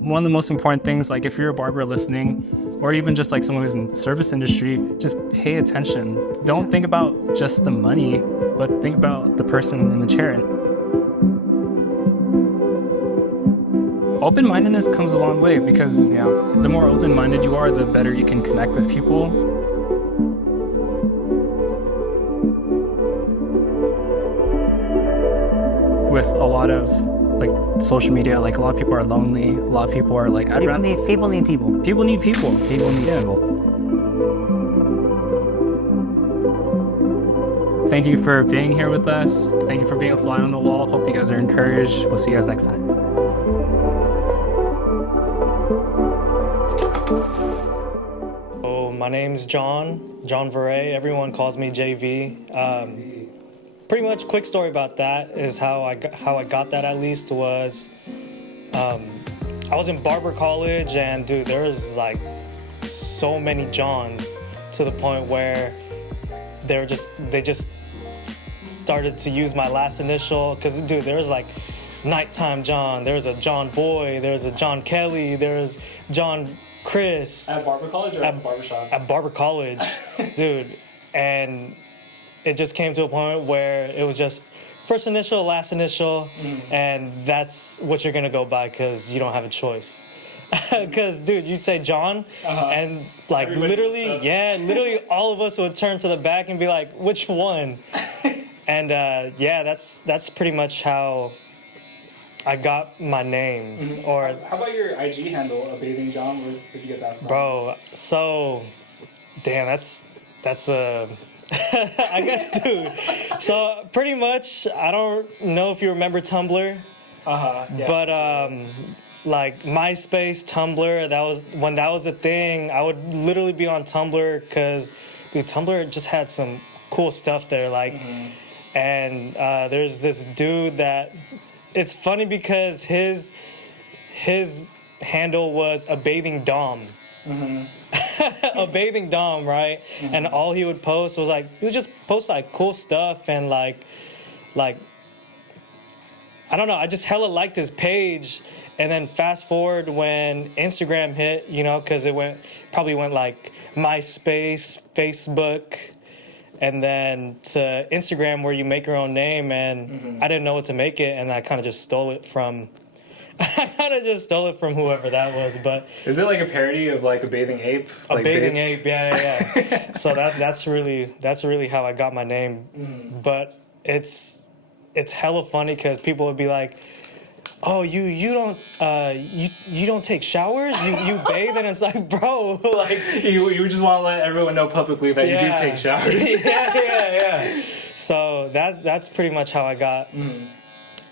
one of the most important things, like if you're a barber listening, or even just like someone who's in the service industry, just pay attention. Don't think about just the money, but think about the person in the chair. Open-mindedness comes a long way because the more open-minded you are, the better you can connect with people. With a lot of like social media, like a lot of people are lonely. A lot of people are like, people need people. People need people. People need people. Thank you for being here with us. Thank you for being a fly on the wall. Hope you guys are encouraged. We'll see you guys next time. So my name's John Viray. Everyone calls me JV. Pretty much quick story about that is how I got that, at least, was I was in barber college, and dude, there was like so many Johns to the point where they just started to use my last initial, because dude, there was like Nighttime John, there was a John Boy, there was a John Kelly, there was John Chris. At barber college or at barbershop? At barber college, dude. And it just came to a point where it was just first initial, last initial, and that's what you're gonna go by because you don't have a choice. Because, dude, you say John, and like literally all of us would turn to the back and be like, which one? And that's pretty much how I got my name. Or how about your IG handle, A Bathing John? Where did you get that from? Bro, so damn, that's a dude. So pretty much, I don't know if you remember Tumblr. Yeah. But like MySpace, Tumblr, when that was a thing, I would literally be on Tumblr because, dude, Tumblr just had some cool stuff there. Like, and there's this dude that, it's funny because his handle was A Bathing Dom. A bathing Dom, right? And all he would post was like, he would just post like cool stuff and like I don't know, I just hella liked his page. And then fast forward when Instagram hit, because it probably went like MySpace, Facebook, and then to Instagram where you make your own name, and I didn't know what to make it, and I kind of just stole it from whoever that was. But is it like a parody of like a bathing ape? A like bathing ape, yeah. So that's really how I got my name. But it's hella funny because people would be like, "Oh, you don't take showers? You bathe?" And it's like, bro, like you just want to let everyone know publicly that you do take showers. yeah. So that's pretty much how I got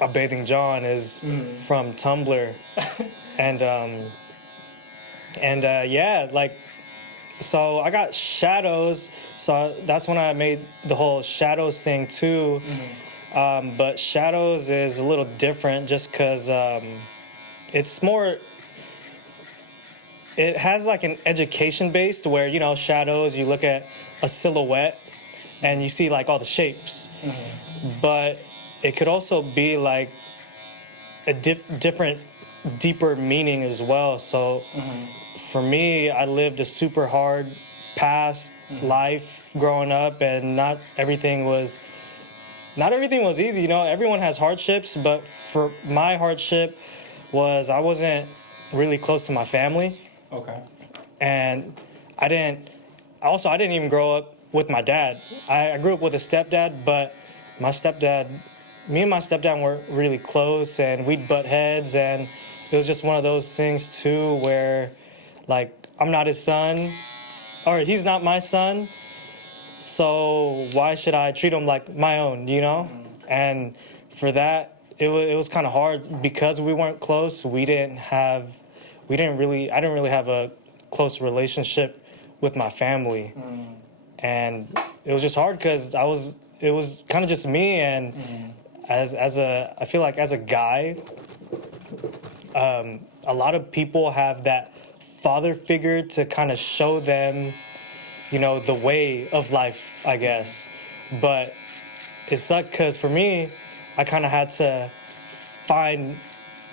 A Bathing John is from Tumblr, and like, so I got Shadows, so that's when I made the whole Shadows thing too. But Shadows is a little different just because it's more, it has like an education based where, shadows, you look at a silhouette and you see like all the shapes. But it could also be like a different, deeper meaning as well. So for me, I lived a super hard past life growing up, and not everything was easy. Everyone has hardships, but for my hardship was I wasn't really close to my family. Okay. And I didn't even grow up with my dad. I grew up with a stepdad, but me and my stepdad weren't really close, and we'd butt heads, and it was just one of those things too where, like, I'm not his son, or he's not my son, so why should I treat him like my own, And for that, it was kind of hard because we weren't close. I didn't really have a close relationship with my family, and it was just hard because it was kind of just me, and I feel like as a guy, a lot of people have that father figure to kind of show them, the way of life, I guess. But it sucked because for me, I kind of had to find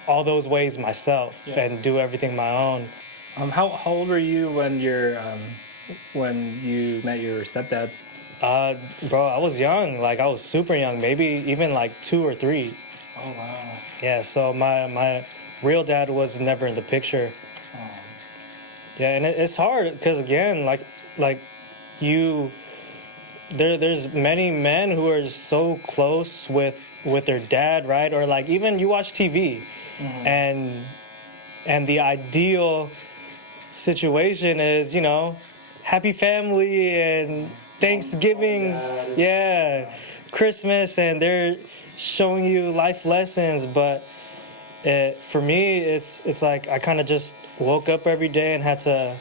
all those ways myself and do everything my own. How old were you when when you met your stepdad? Bro, I was young. Like, I was super young, maybe even like 2 or 3. Oh wow. Yeah, so my real dad was never in the picture. Yeah, and it's hard because, again, like you, there's many men who are so close with their dad, right? Or like even you watch TV, and the ideal situation is, you know, happy family and Thanksgivings, Christmas, and they're showing you life lessons. But for me, it's like I kind of just woke up every day and had to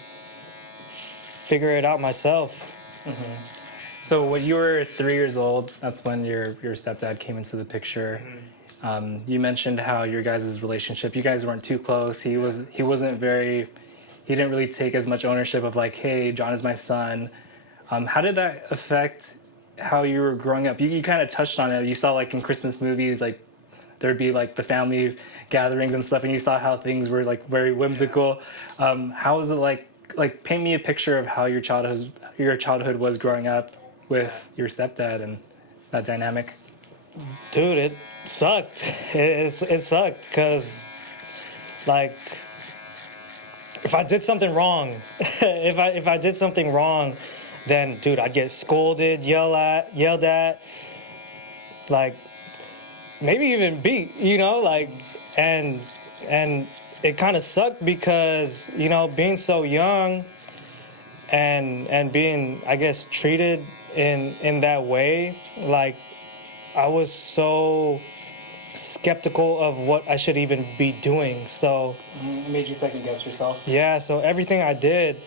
figure it out myself. So when you were 3 years old, that's when your stepdad came into the picture. You mentioned how your guys' relationship, you guys weren't too close. He wasn't very, he didn't really take as much ownership of like, hey, John is my son. How did that affect how you were growing up? You kind of touched on it. You saw like in Christmas movies, like there'd be like the family gatherings and stuff, and you saw how things were like very whimsical. How was it like paint me a picture of how your childhood was growing up with your stepdad and that dynamic? Dude, it sucked. It sucked because, like, if I did something wrong, if I did something wrong, then, dude, I'd get scolded, yelled at, like, maybe even beat, you know, like, and it kind of sucked because, you know, being so young and being, I guess, treated in that way, like, I was so skeptical of what I should even be doing. So It made you second guess yourself. yeah, so everything I did,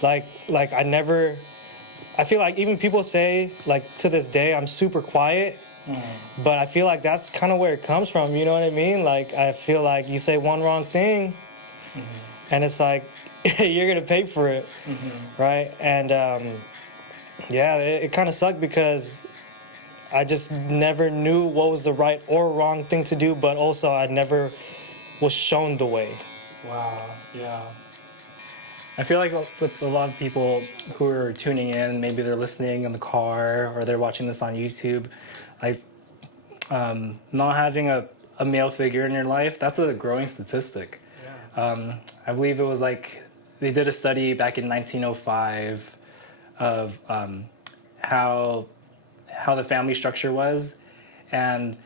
like I feel like even people say, like, to this day I'm super quiet, but I feel like that's kind of where it comes from, you know what I mean? Like, I feel like you say one wrong thing and it's like you're gonna pay for it, right? And yeah, it kind of sucked because I just never knew what was the right or wrong thing to do, but also I never was shown the way. Wow, yeah. I feel like with a lot of people who are tuning in, maybe they're listening in the car or they're watching this on YouTube, like not having a male figure in your life, that's a growing statistic. Yeah. I believe it was like, they did a study back in 1905 of how the family structure was, and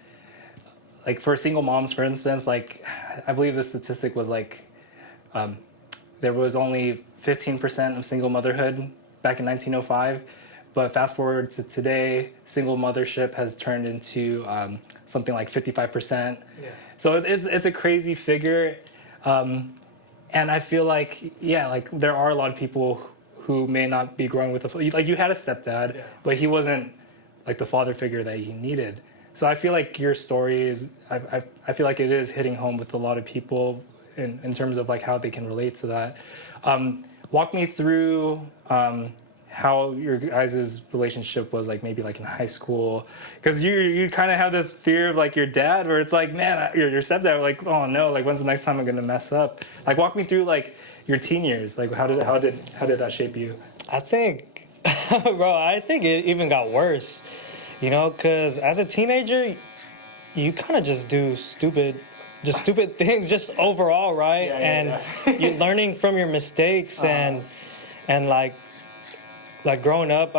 like for single moms, for instance, like I believe the statistic was like there was only 15% of single motherhood back in 1905, but fast forward to today, single mothership has turned into something like 55%. Yeah. So it's a crazy figure, and I feel like, yeah, like there are a lot of people who may not be growing with like you had a stepdad, but he wasn't like the father figure that you needed. So I feel like your story is, I feel like it is hitting home with a lot of people in terms of like how they can relate to that. Walk me through how your guys' relationship was like maybe like in high school, because you kind of have this fear of like your dad, where it's like, man, your stepdad, like, oh no, like when's the next time I'm gonna mess up? Like walk me through like your teen years, like how did that shape you? I think, bro, I think it even got worse, you know, because as a teenager, you kind of just do stupid things just overall, right? You're learning from your mistakes and like growing up.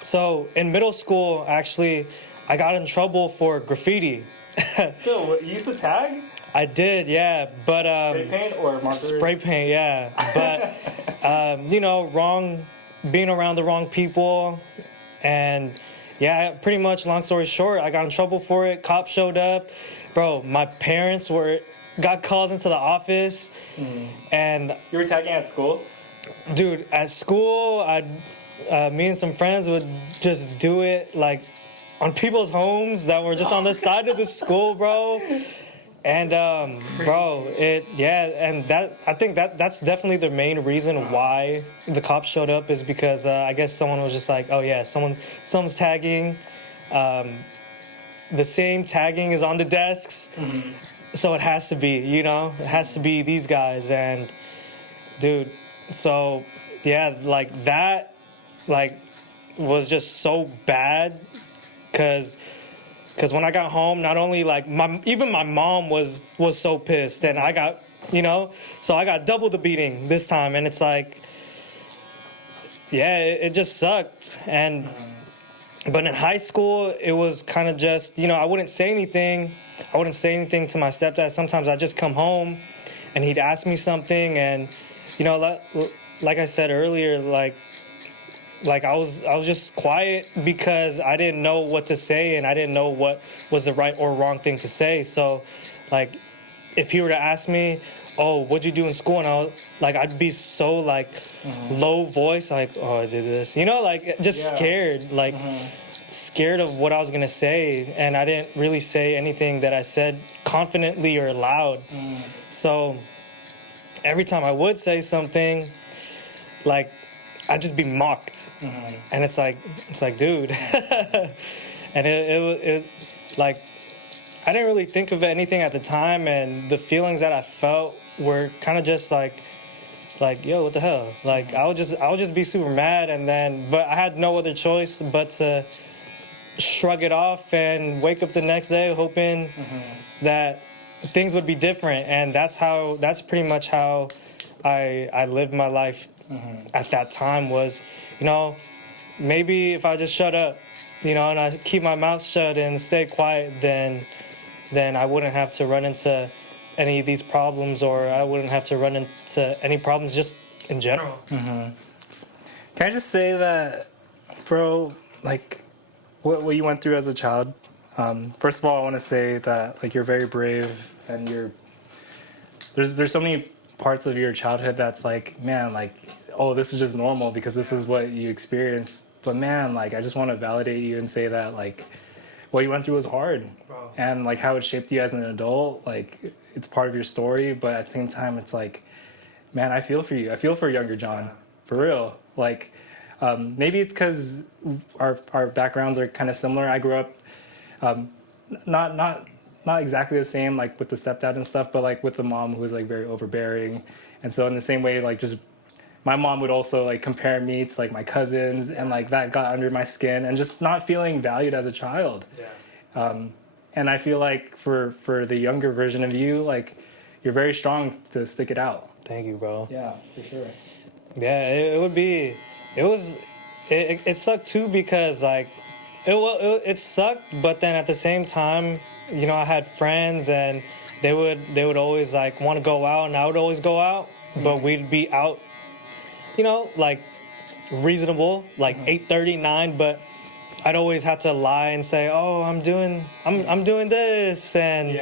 So in middle school, actually, I got in trouble for graffiti. Phil, what, you used to tag? I did, yeah, but Spray paint or marker? Spray paint, yeah, but you know, being around the wrong people, and yeah, pretty much. Long story short, I got in trouble for it. Cops showed up, bro. My parents got called into the office, and You were tagging at school? dude, at school, me and some friends would just do it like on people's homes that were just on the side of the school, bro. And bro, and that, I think that's definitely the main reason why the cops showed up, is because I guess someone was just like, oh yeah, someone's tagging. The same tagging is on the desks. so it has to be, you know, it has to be these guys. And dude, so yeah, like that, like was just so bad, cause when I got home, not only like even my mom was so pissed, and I got, you know, so I got double the beating this time, and it's like, yeah, it just sucked. And but in high school, it was kind of just, you know, I wouldn't say anything. I wouldn't say anything to my stepdad. Sometimes I'd just come home, and he'd ask me something, and you know, like I said earlier, like I was just quiet because I didn't know what to say, and I didn't know what was the right or wrong thing to say. So, like, if he were to ask me, "Oh, what'd you do in school?" and I'd be so like low voice, like, "Oh, I did this," you know, like just scared, like scared of what I was gonna say, and I didn't really say anything that I said confidently or loud. So every time I would say something, like, I'd just be mocked, and it's like, dude, and it like, I didn't really think of anything at the time, and the feelings that I felt were kind of just like, yo, what the hell? Like, I would just be super mad, and then, but I had no other choice but to shrug it off and wake up the next day hoping that things would be different, and that's pretty much how I lived my life at that time. Was, you know, maybe if I just shut up, you know, and I keep my mouth shut and stay quiet, then I wouldn't have to run into any of these problems, or I wouldn't have to run into any problems just in general. Can I just say that, bro, like, what you went through as a child, first of all, I want to say that, like, you're very brave, and there's so many parts of your childhood that's like, man, like, oh, this is just normal because this is what you experienced. But man, like, I just want to validate you and say that, like, what you went through was hard. Bro. And like how it shaped you as an adult, like, it's part of your story, but at the same time, it's like, man, I feel for you. I feel for younger John, for real. Like, maybe it's because our backgrounds are kind of similar. I grew up not exactly the same, like with the stepdad and stuff, but like with the mom who was like very overbearing. And so in the same way, like, just my mom would also like compare me to like my cousins, and like that got under my skin, and just not feeling valued as a child. And I feel like for the younger version of you, like, you're very strong to stick it out. Thank you, bro. Yeah, for sure. Yeah, it sucked too, because like it sucked, but then at the same time, you know, I had friends, and they would always like want to go out, and I would always go out, but we'd be out, you know, like reasonable, like 8:30, 9, but I'd always have to lie and say, "Oh, I'm doing this," and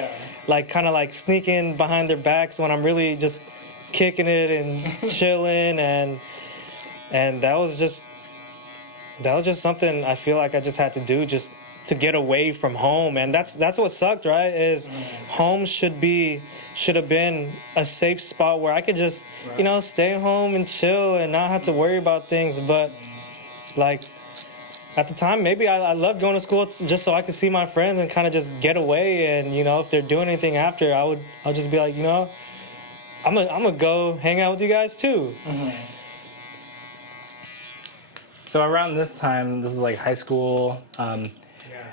like kind of like sneaking behind their backs when I'm really just kicking it and chilling, and that was just something I feel like I just had to do just to get away from home. And that's what sucked, right? Is home should have been a safe spot where I could just, you know, stay home and chill and not have to worry about things. But like, at the time, maybe I loved going to school just so I could see my friends and kind of just get away. And, you know, if they're doing anything after, I'll just be like, you know, I'm gonna go hang out with you guys too. So around this time, this is like high school.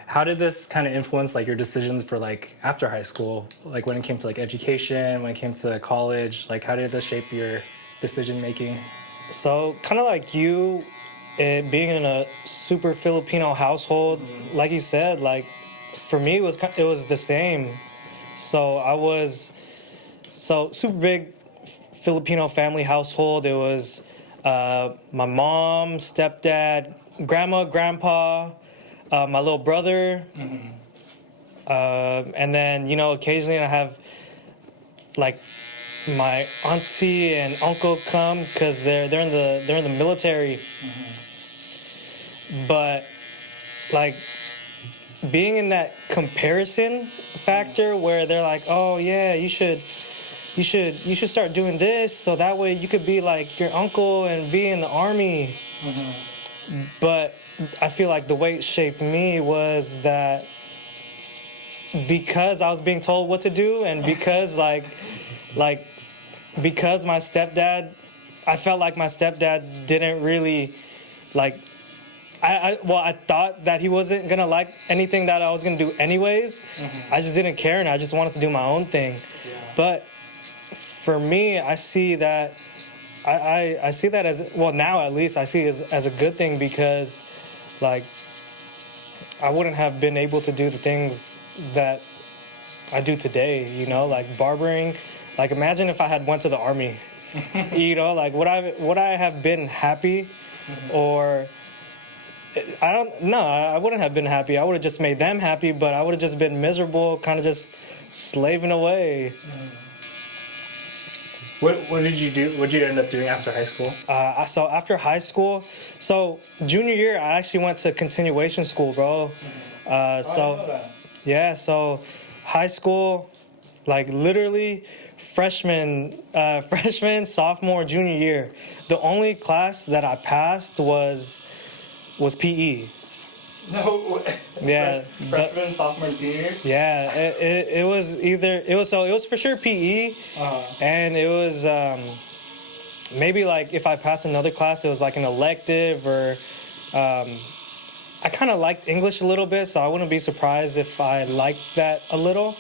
How did this kind of influence like your decisions for like after high school? Like when it came to like education, when it came to college, like how did this shape your decision making? So kind of like you, being in a super Filipino household, like you said, like for me it was the same. So I was super big Filipino family household. It was my mom, stepdad, grandma, grandpa, my little brother, and then, you know, occasionally I have like my auntie and uncle come because they're in the military. But like being in that comparison factor where they're like, oh yeah, you should start doing this so that way you could be like your uncle and be in the army. But I feel like the way it shaped me was that because I was being told what to do, and because because my stepdad, I felt like my stepdad didn't really like. I thought that he wasn't gonna like anything that I was gonna do anyways. I just didn't care, and I just wanted to do my own thing. Yeah. But for me, I see that I see that as, well, now at least I see it as a good thing, because like I wouldn't have been able to do the things that I do today, you know, like barbering. Like imagine if I had went to the army, you know, like would I have been happy? Or I wouldn't have been happy. I would have just made them happy, but I would have just been miserable, kind of just slaving away. What did you do? What did you end up doing after high school? So after high school, so junior year, I actually went to continuation school, bro. I know that. Yeah, so high school, like literally freshman, sophomore, junior year, the only class that I passed was PE. No. Yeah. Freshman, sophomore, junior. Yeah, it was for sure PE, and it was maybe like if I passed another class, it was like an elective, or I kind of liked English a little bit, so I wouldn't be surprised if I liked that a little,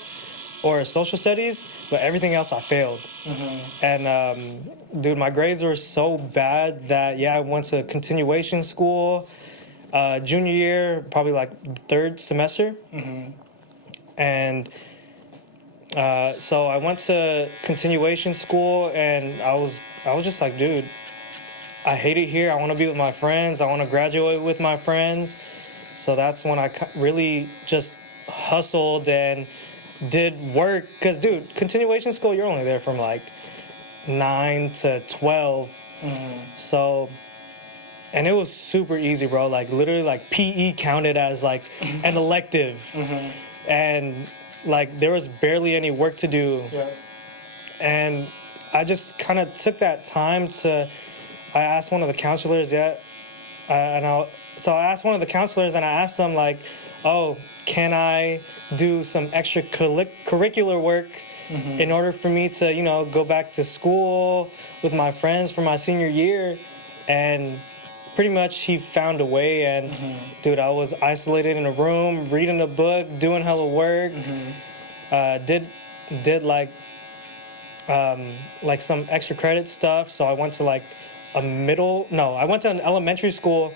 or social studies, but everything else I failed. And dude, my grades were so bad that I went to continuation school. Junior year, probably like third semester, and so I went to continuation school, and I was just like, dude, I hate it here. I want to be with my friends. I want to graduate with my friends. So that's when I really just hustled and did work. Cause dude, continuation school, you're only there from like 9 to 12. So. And it was super easy, bro. Like literally, like PE counted as like an elective, and like there was barely any work to do. Yeah. And I just kind of took that time to. I asked one of the counselors, so I asked one of the counselors, and I asked them like, "Oh, can I do some extra curricular work in order for me to, you know, go back to school with my friends for my senior year?" And pretty much he found a way, and dude, I was isolated in a room, reading a book, doing hella work. Did like some extra credit stuff. So I went to like I went to an elementary school,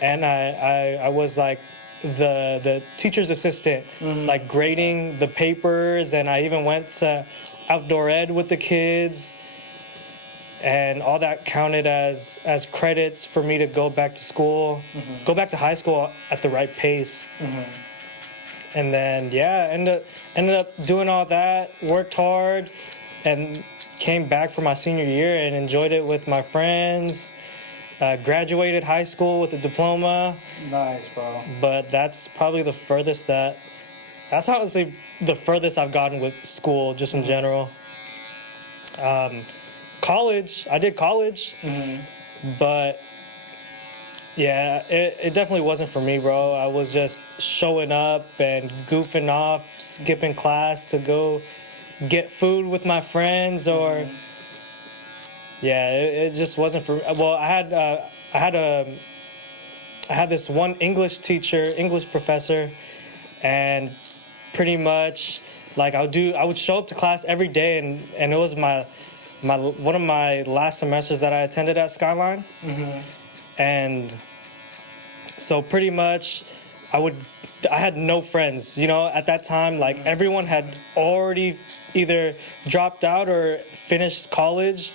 and I was like the teacher's assistant, like grading the papers, and I even went to outdoor ed with the kids. And all that counted as credits for me to go back to school, go back to high school at the right pace. And then, ended up doing all that, worked hard, and came back for my senior year and enjoyed it with my friends. Graduated high school with a diploma. Nice, bro. But that's probably that's honestly the furthest I've gotten with school, just in general. College, I did college, but it definitely wasn't for me, bro. I was just showing up and goofing off, skipping class to go get food with my friends, or it just wasn't for. Well, I had this one English professor, and pretty much like I would show up to class every day, and it was one of my last semesters that I attended at Skyline. And so pretty much I had no friends, you know, at that time. Like everyone had already either dropped out or finished college,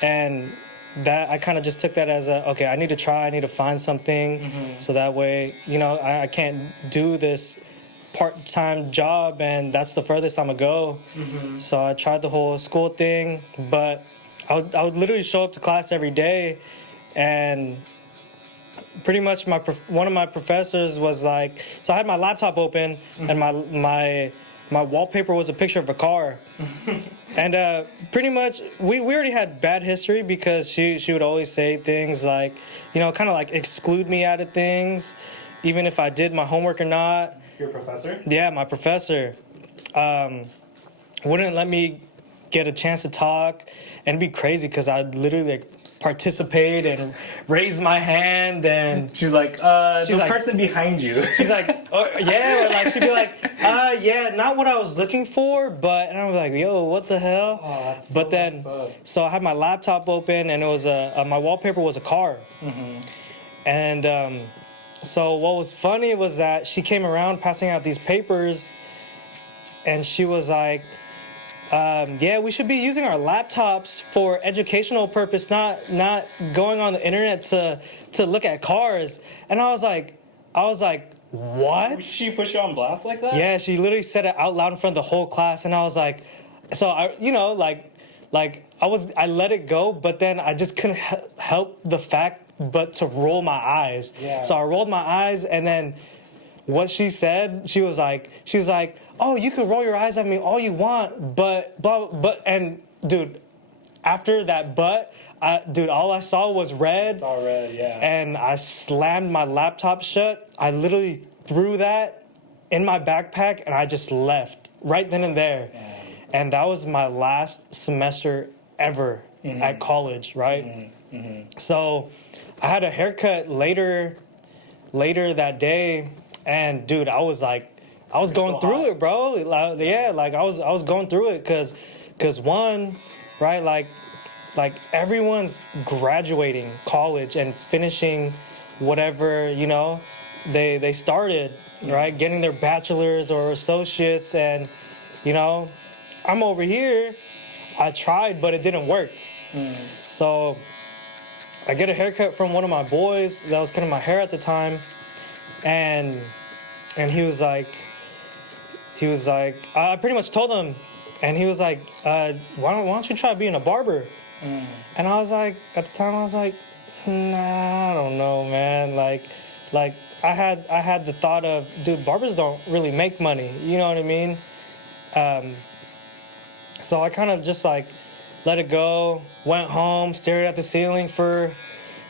and that I kind of just took that as okay, I need to find something, so that way, you know, I can't do this part-time job, and that's the furthest I'm gonna go. So I tried the whole school thing, but I would literally show up to class every day, and pretty much one of my professors was like, so I had my laptop open, and my wallpaper was a picture of a car. And pretty much we already had bad history, because she would always say things like, you know, kind of like exclude me out of things, even if I did my homework or not. Your professor? Yeah, my professor wouldn't let me get a chance to talk, and it'd be crazy because I'd literally like participate and raise my hand, and She's like, She's the like- person behind you. she's like, oh, yeah, or like she'd be like, yeah, not what I was looking for, but, and I'm like, yo, what the hell? Oh, that's But so then, messed up. so I had my laptop open, and it was my wallpaper was a car, and so what was funny was that she came around passing out these papers, and she was like, yeah, we should be using our laptops for educational purpose, not going on the internet to look at cars. And I was like, what? She put you on blast like that? Yeah, she literally said it out loud in front of the whole class, and I was like, so I, you know, like I let it go, but then I just couldn't help the fact but to roll my eyes. Yeah. So I rolled my eyes, and then what she said, she was like, oh, you can roll your eyes at me all you want, but blah, but, and dude, after that dude, all I saw was red. It's all red, yeah. And I slammed my laptop shut. I literally threw that in my backpack, and I just left right then and there. Yeah. And that was my last semester ever at college, right? So I had a haircut later that day, and dude, I was like, I was going still through hot? it, bro. Like, yeah, like I was going through it because one, right, like everyone's graduating college and finishing whatever, you know, they started, right, getting their bachelor's or associates, and you know, I'm over here. I tried, but it didn't work. So I get a haircut from one of my boys that was cutting my hair at the time, and he was like, I pretty much told him, and he was like, why don't you try being a barber? And I was like, at the time I was like, nah, I don't know, man. Like I had the thought of, dude, barbers don't really make money. You know what I mean? So I kind of just like let it go, went home, stared at the ceiling for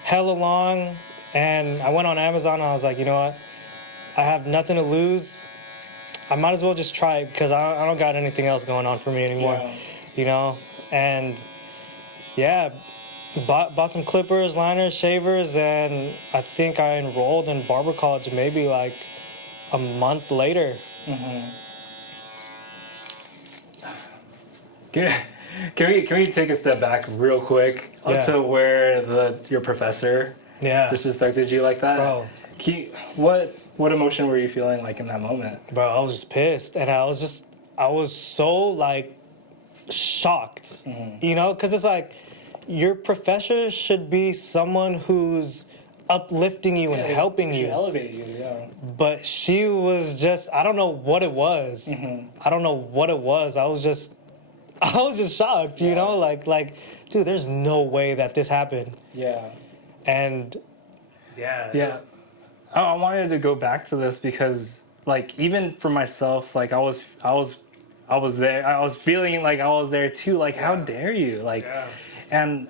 hella long, and I went on Amazon and I was like, you know what? I have nothing to lose. I might as well just try it because I don't got anything else going on for me anymore. Yeah. You know? And yeah, bought some clippers, liners, shavers, and I think I enrolled in barber college maybe like a month later. Can we take a step back real quick Yeah. to where your professor Yeah. disrespected you like that? Bro. What emotion were you feeling like in that moment? Bro, I was just pissed, and I was so like shocked, you know, because it's like your professor should be someone who's uplifting you and helping She you, elevate you, yeah. but she was just, I don't know what it was. I don't know what it was. I was just shocked, you know, like, dude, there's no way that this happened. Yeah. And yeah. Yeah. I wanted to go back to this because, like, even for myself, like, I was there. I was feeling like I was there too. Like, how dare you? Like, and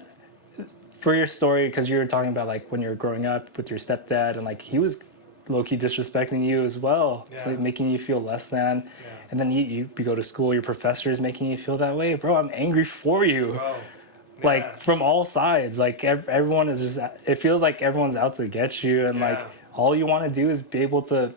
for your story, because you were talking about like when you were growing up with your stepdad, and like he was low-key disrespecting you as well, like, making you feel less than. And then you go to school, your professor is making you feel that way, bro. I'm angry for you. Like from all sides, like everyone is just. It feels like everyone's out to get you, and like all you want to do is be able to,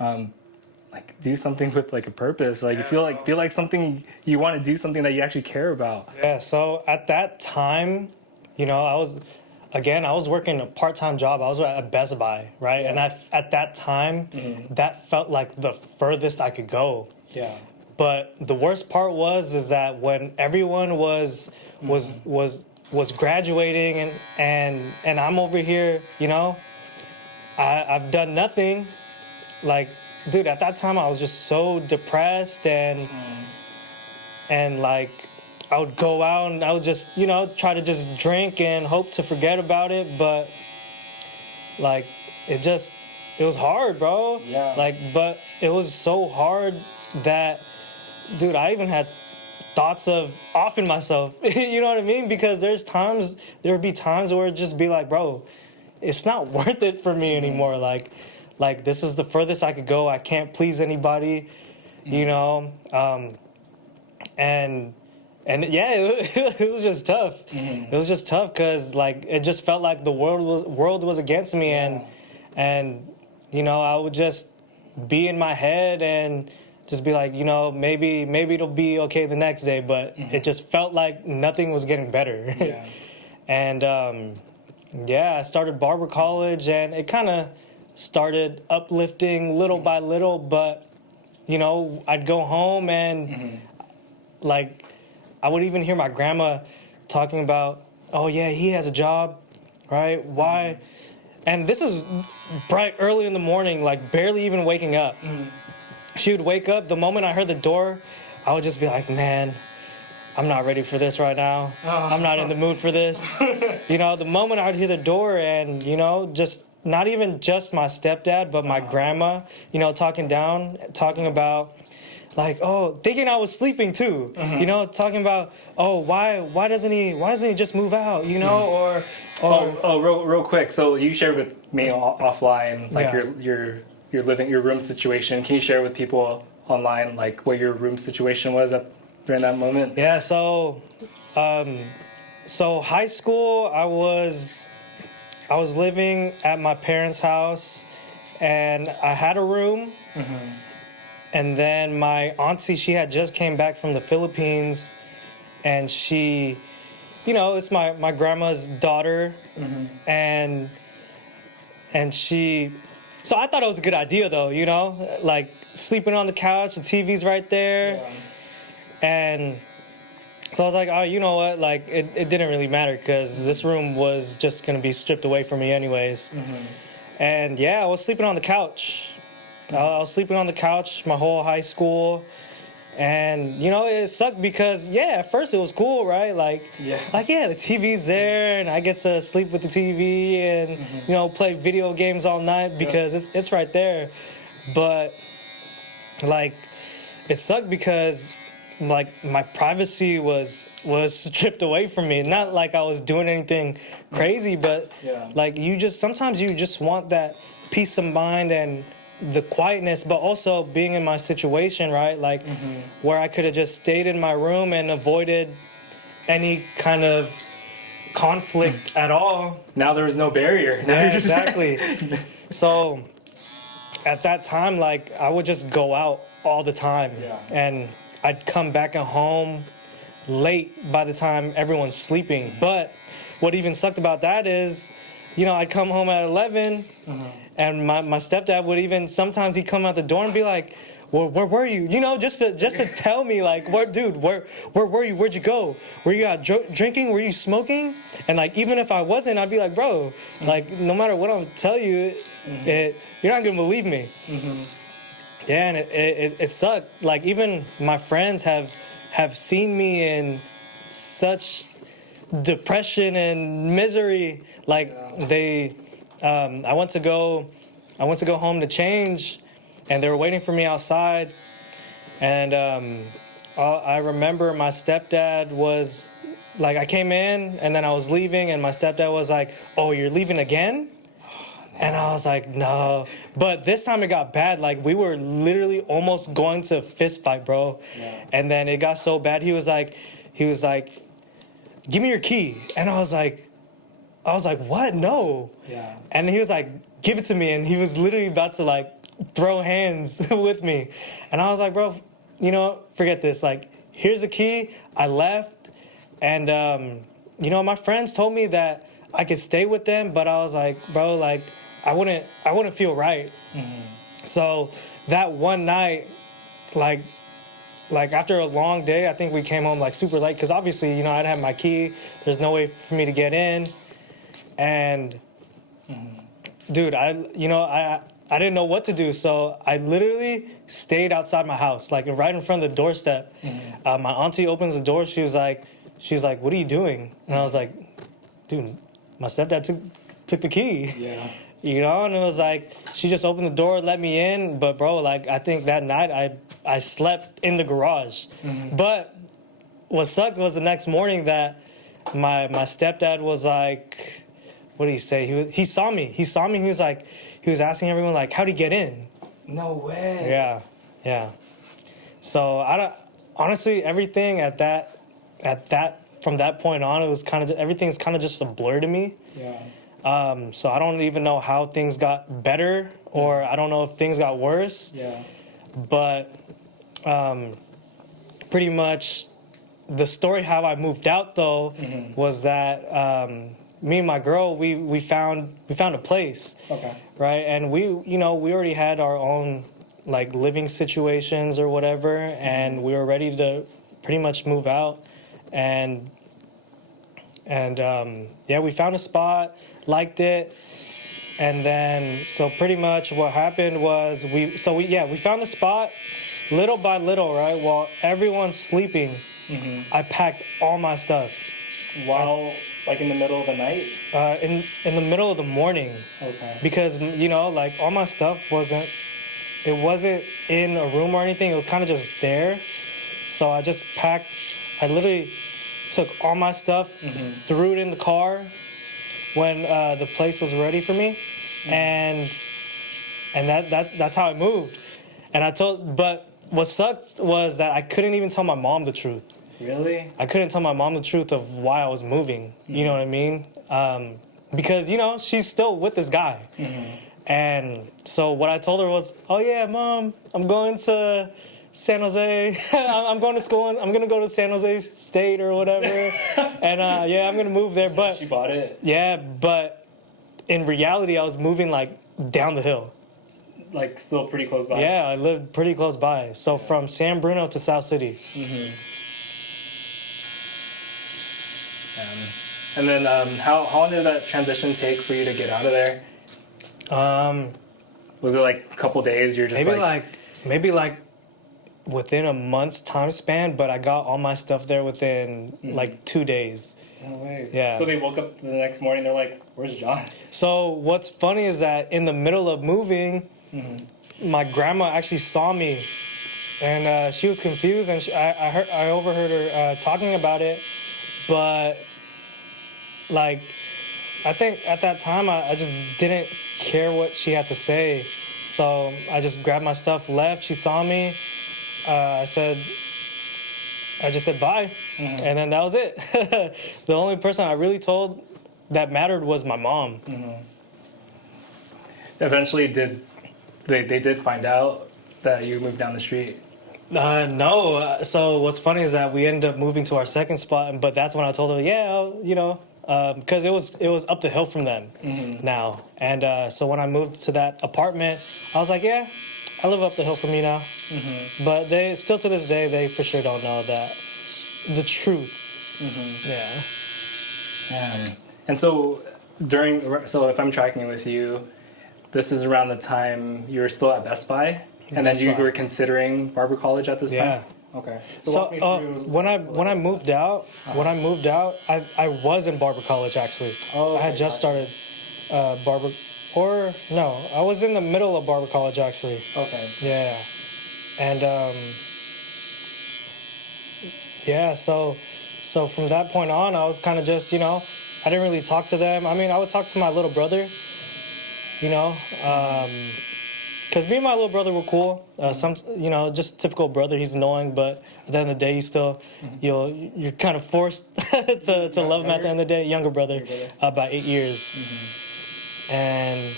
like do something with like a purpose. Like you feel like something you want to do something that you actually care about. Yeah. So at that time, you know, I was working a part-time job. I was at Best Buy, right? Yeah. And at that time, that felt like the furthest I could go. Yeah. But the worst part is that when everyone was graduating and I'm over here, you know, I've done nothing. Like, dude, at that time I was just so depressed and like I would go out and I would just, you know, try to just drink and hope to forget about it, but like it was hard, bro. Yeah. Like, but it was so hard that, dude, I even had thoughts of offing myself. You know what I mean? Because there would be times where it'd just be like, bro, it's not worth it for me anymore. Like Like, this is the furthest I could go. I can't please anybody, you know? And yeah, it was just tough. It was just tough because, like, it just felt like the world was against me. And you know, I would just be in my head and just be like, you know, maybe it'll be okay the next day. But it just felt like nothing was getting better. Yeah. And I started barber college, and it kind of started uplifting little by little. But, you know, I'd go home and like, I would even hear my grandma talking about, oh yeah, he has a job, right? Why? And this is bright early in the morning, like barely even waking up. She would wake up. The moment I heard the door, I would just be like, man, I'm not ready for this right now. I'm not in the mood for this. You know, the moment I would hear the door, and, you know, just not even just my stepdad, but my grandma, you know, talking about, like, oh, thinking I was sleeping too, you know, talking about, oh, why doesn't he just move out, you know, real quick. So you shared with me offline, like Yeah. your room situation. Can you share with people online, like what your room situation was during that moment? Yeah. So high school, I was living at my parents' house, and I had a room. And then my auntie, she had just came back from the Philippines, and she, you know, it's my grandma's daughter, and she, so I thought it was a good idea though, you know, like sleeping on the couch, the TV's right there, and so I was like, oh, you know what, like it didn't really matter because this room was just gonna be stripped away from me anyways, and yeah, I was sleeping on the couch. I was sleeping on the couch my whole high school, and, you know, it sucked because, yeah, at first it was cool, right? Like, the TV's there, and I get to sleep with the TV and, you know, play video games all night because it's right there. But, like, it sucked because, like, my privacy was stripped away from me. Not like I was doing anything crazy, but, like, sometimes you just want that peace of mind and the quietness, but also being in my situation, right? Like, where I could have just stayed in my room and avoided any kind of conflict at all. Now there was no barrier. Now Yeah, exactly. So at that time, like, I would just go out all the time, and I'd come back at home late by the time everyone's sleeping. But what even sucked about that is, you know, I'd come home at 11, and my stepdad would even, sometimes he'd come out the door and be like, well, where were you? You know, just to tell me, like, where were you? Where'd you go? Were you out drinking? Were you smoking? And, like, even if I wasn't, I'd be like, bro, like, no matter what I'll tell you, you're not gonna believe me. Yeah, and it sucked. Like, even my friends have seen me in such depression and misery. Like, I went to go home to change, and they were waiting for me outside, and I remember my stepdad was like, I came in and then I was leaving, and my stepdad was like, oh, you're leaving again? And I was like, no. But this time it got bad. Like, we were literally almost going to fist fight, bro. And then it got so bad. He was like, give me your key. And I was like, what? No. And he was like, give it to me. And he was literally about to, like, throw hands with me. And I was like, bro, you know, forget this. Like, here's the key. I left. And, you know, my friends told me that I could stay with them. But I was like, bro, like, I wouldn't feel right. So that one night, like after a long day, I think we came home like super late because obviously, you know, I didn't have my key. There's no way for me to get in. And dude, I didn't know what to do. So I literally stayed outside my house, like right in front of the doorstep. My auntie opens the door. She was like, what are you doing? And I was like, dude, my stepdad took the key. You know, and it was like, she just opened the door, let me in. But bro, like, I think that night I slept in the garage. But what sucked was the next morning that my stepdad was like, what did he say? He saw me. He saw me, and he was asking everyone like, how'd he get in? No way. Yeah. So I don't honestly everything from that point on, it was everything's kind of just a blur to me. Yeah. So I don't even know how things got better, or I don't know if things got worse. Yeah. But pretty much the story how I moved out though was that me and my girl we found a place. Okay. Right, and we already had our own like living situations or whatever, and we were ready to pretty much move out, and yeah, we found a spot, liked it, and then so pretty much what happened was we found the spot, little by little, right, while everyone's sleeping, I packed all my stuff. While like in the middle of the night? In the middle of the morning. Okay. Because like all my stuff wasn't in a room or anything. It was kind of just there. So I just packed. I literally took all my stuff, threw it in the car when the place was ready for me, and that's how I moved. But what sucked was that I couldn't even tell my mom the truth. Really? I couldn't tell my mom the truth of why I was moving. You know what I mean? Because, she's still with this guy. And so what I told her was, oh, yeah, Mom, I'm going to San Jose. I'm going to school. I'm going to go to San Jose State or whatever. And, yeah, I'm going to move there. But She bought it? Yeah, but in reality, I was moving, like, down the hill. Like, still pretty close by? Yeah, I lived pretty close by. So from San Bruno to South City. And then how long did that transition take for you to get out of there? Was it like a couple days? You're just maybe like within a month's time span, but I got all my stuff there within like 2 days. No way. Yeah. So they woke up the next morning, they're like, where's John? So what's funny is that in the middle of moving, my grandma actually saw me, and she was confused, and I overheard her talking about it, but like I think at that time I just didn't care what she had to say, so I just grabbed my stuff, left. She saw me. I just said bye, and then that was it. The only person I really told that mattered was my mom. Eventually, they did find out that you moved down the street? No. So what's funny is that we ended up moving to our second spot, but that's when I told her, because it was up the hill from them now. And so when I moved to that apartment, I was like, yeah, I live up the hill from you now. But they still to this day, they for sure don't know the truth. Yeah. And so if I'm tracking with you, this is around the time you were still at Best Buy, and then you were considering Barber College at this time. Okay. So walk me through when I moved out, I was in Barber College actually. I had just started Barber, or no, I was in the middle of Barber College actually. Okay. Yeah, and so from that point on, I was kind of just I didn't really talk to them. I mean, I would talk to my little brother, because me and my little brother were cool. Just typical brother. He's annoying, but at the end of the day, you're kind of forced to love him at the end of the day. Younger brother, by 8 years, and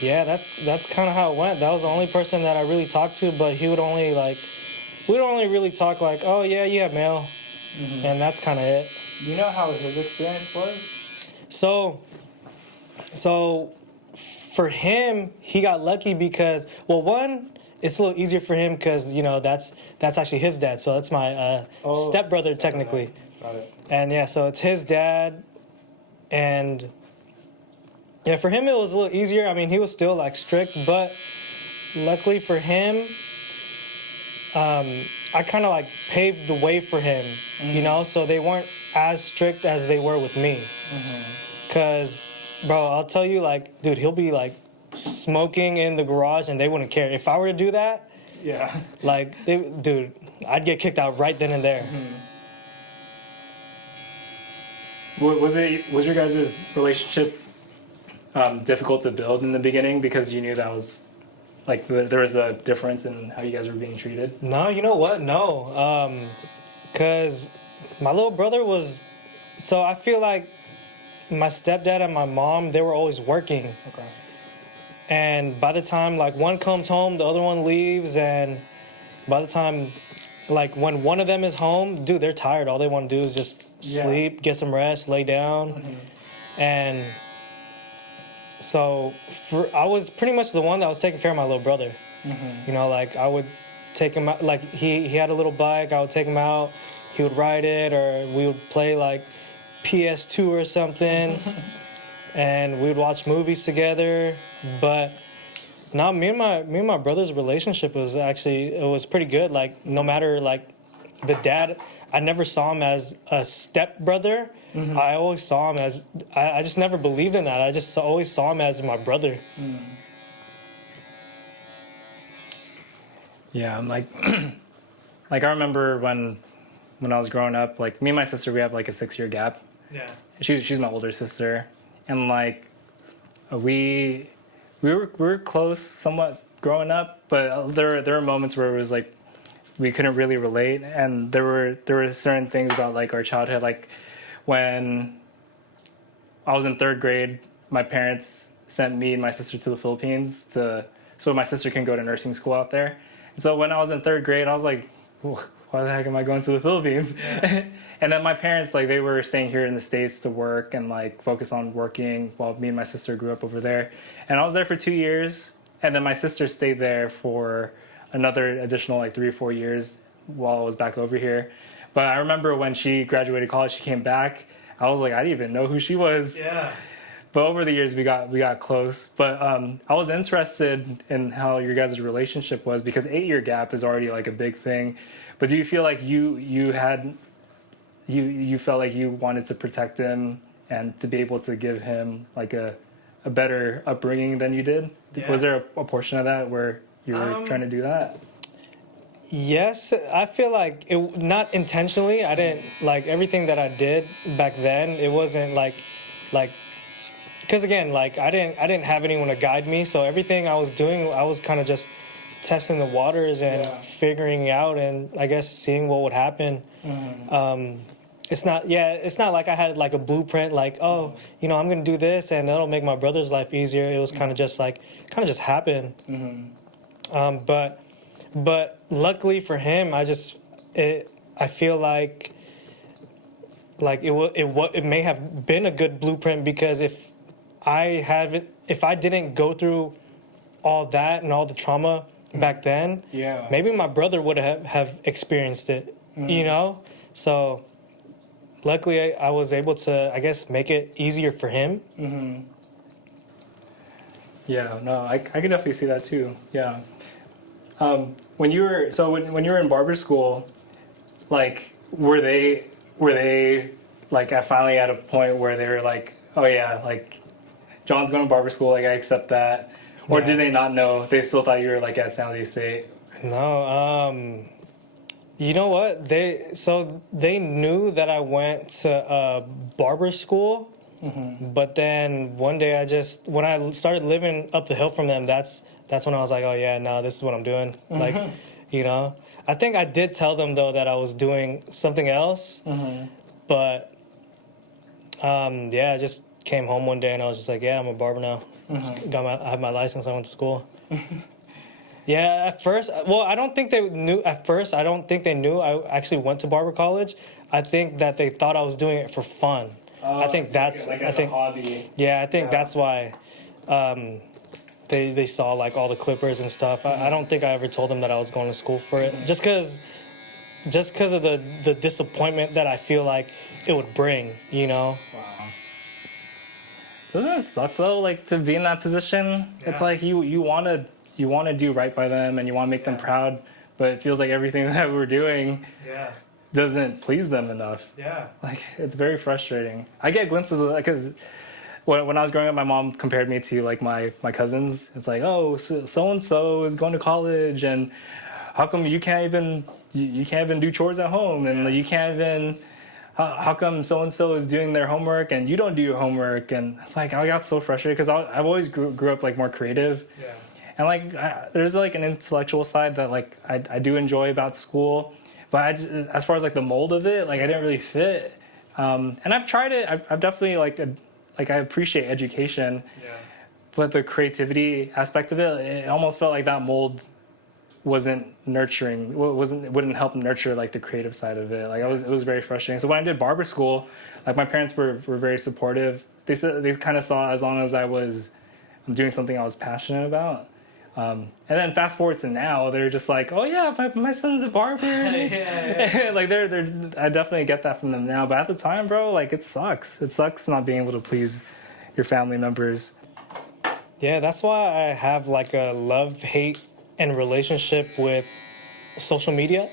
yeah, that's kind of how it went. That was the only person that I really talked to, but he would only we'd only really talk like, oh yeah, you have mail, and that's kind of it. Do you know how his experience was? So for him, he got lucky because, well, one, it's a little easier for him because that's actually his dad. So that's my stepbrother technically. Got it. And yeah, so it's his dad, and yeah, for him it was a little easier. I mean, he was still strict, but luckily for him, I kind of paved the way for him, so they weren't as strict as they were with me. Cause, bro, I'll tell you, dude, he'll be smoking in the garage and they wouldn't care. If I were to do that, yeah, dude, I'd get kicked out right then and there. Was your guys' relationship difficult to build in the beginning because you knew that was like there was a difference in how you guys were being treated? No, you know what? No, because my little brother was. So I feel like my stepdad and my mom, they were always working. Okay. And by the time like one comes home, the other one leaves, and by the time like when one of them is home, dude, they're tired. All they want to do is just sleep, get some rest, lay down. And so I was pretty much the one that was taking care of my little brother. You know, like I would take him out, like he had a little bike, I would take him out, he would ride it, or we would play like PS2 or something. And we would watch movies together. But no, me and my brother's relationship was pretty good. Like no matter like the dad, I never saw him as a step brother. I always saw him as I just never believed in that. I just always saw him as my brother. Yeah, I'm like like I remember when I was growing up, like me and my sister, we have like a 6-year gap. Yeah. She's my older sister, and like we were close somewhat growing up, but there were moments where it was like we couldn't really relate, and there were certain things about like our childhood, like when I was in 3rd grade, my parents sent me and my sister to the Philippines so my sister can go to nursing school out there. And so when I was in 3rd grade, I was like, why the heck am I going to the Philippines? Yeah. And then my parents, like, they were staying here in the States to work and like focus on working while me and my sister grew up over there. And I was there for 2 years, and then my sister stayed there for another additional like 3 or 4 years while I was back over here. But I remember when she graduated college, she came back. I was like, I didn't even know who she was. Yeah. But over the years, we got close. But I was interested in how your guys' relationship was, because 8-year gap is already like a big thing. But do you feel like you felt like you wanted to protect him and to be able to give him like a better upbringing than you did? Yeah. Was there a portion of that where you were trying to do that? Yes, I feel like it, not intentionally. I didn't like everything that I did back then. It wasn't like, because again, like I didn't have anyone to guide me. So everything I was doing, I was kind of just testing the waters and figuring out, and I guess seeing what would happen. It's not like I had like a blueprint, like, oh, you know, I'm gonna do this and that'll make my brother's life easier. It was kind of just happened. But luckily for him, I feel like it may have been a good blueprint, because if I didn't go through all that and all the trauma back then, maybe my brother would have experienced it, you know? So luckily I was able to, I guess, make it easier for him. Yeah, no, I can definitely see that too. Yeah. When you were in barber school, like were they like finally at a point where they were like, oh yeah, like John's going to barber school, like I accept that, or did they not know? They still thought you were like at San Jose State? No, you know what? They knew that I went to barber school, but then one day when I started living up the hill from them, that's when I was like, oh yeah, no, this is what I'm doing. Like, you know, I think I did tell them though that I was doing something else, but I just came home one day and I was just like, yeah, I'm a barber now. I have my license. I went to school. Yeah, at first, well, I don't think they knew. At first, I don't think they knew I actually went to barber college. I think that they thought I was doing it for fun. I think that's like as a hobby. Yeah, I think that's why they saw like all the clippers and stuff. I don't think I ever told them that I was going to school for it, just because of the disappointment that I feel like it would bring, you know. Wow. Doesn't it suck though, like to be in that position? Yeah. It's like you want to do right by them and you want to make them proud, but it feels like everything that we're doing doesn't please them enough. Yeah. Like it's very frustrating. I get glimpses of that because when I was growing up, my mom compared me to like my cousins. It's like, oh, so and so is going to college, and how come you can't even do chores at home, and you can't even how come so and so is doing their homework and you don't do your homework? And it's like I got so frustrated because I've always grew up like more creative. Yeah. And like there's like an intellectual side that like I do enjoy about school, but as far as like the mold of it, like I didn't really fit. And I've tried it. I've definitely like I appreciate education, but the creativity aspect of it almost felt like that mold wasn't nurturing. Wouldn't help nurture like the creative side of it. Like it was very frustrating. So when I did barber school, like my parents were very supportive. They said they kind of saw as long as I'm doing something I was passionate about. And then fast forward to now, they're just like, oh yeah, my son's a barber. Like I definitely get that from them now. But at the time, bro, like it sucks. It sucks not being able to please your family members. Yeah, that's why I have like a love-hate and relationship with social media.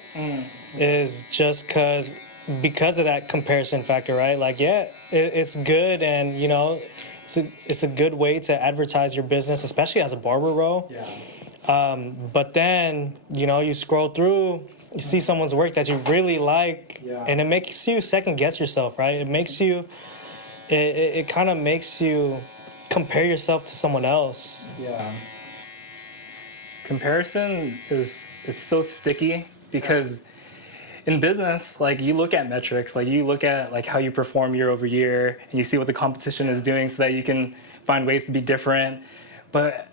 Is just because of that comparison factor, right? Like, yeah, it's good, and you know, it's a good way to advertise your business, especially as a barber, bro. Yeah. But then, you know, you scroll through, you see someone's work that you really like, and it makes you second guess yourself, right? It makes you, it kind of makes you compare yourself to someone else. Yeah. Comparison it's so sticky because in business, like you look at metrics, like you look at like how you perform year over year, and you see what the competition is doing so that you can find ways to be different. But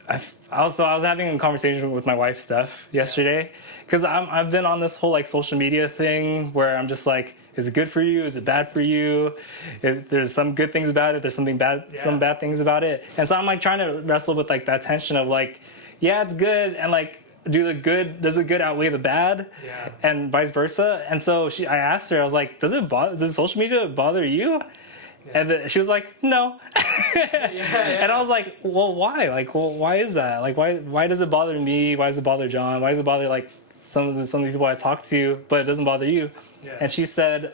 I was having a conversation with my wife, Steph, yesterday, because I've been on this whole like social media thing where I'm just like, is it good for you? Is it bad for you? There's some good things about it. There's some bad things about it. And so I'm like trying to wrestle with like that tension of like, yeah, it's good, and like, does the good outweigh the bad? Yeah. And vice versa. And so I asked her, I was like, does social media bother you? Yeah. And then she was like, no. And I was like, well, why? Like, well, why is that? Like, why does it bother me? Why does it bother John? Why does it bother like some of the people I talk to, but it doesn't bother you? Yeah. And she said,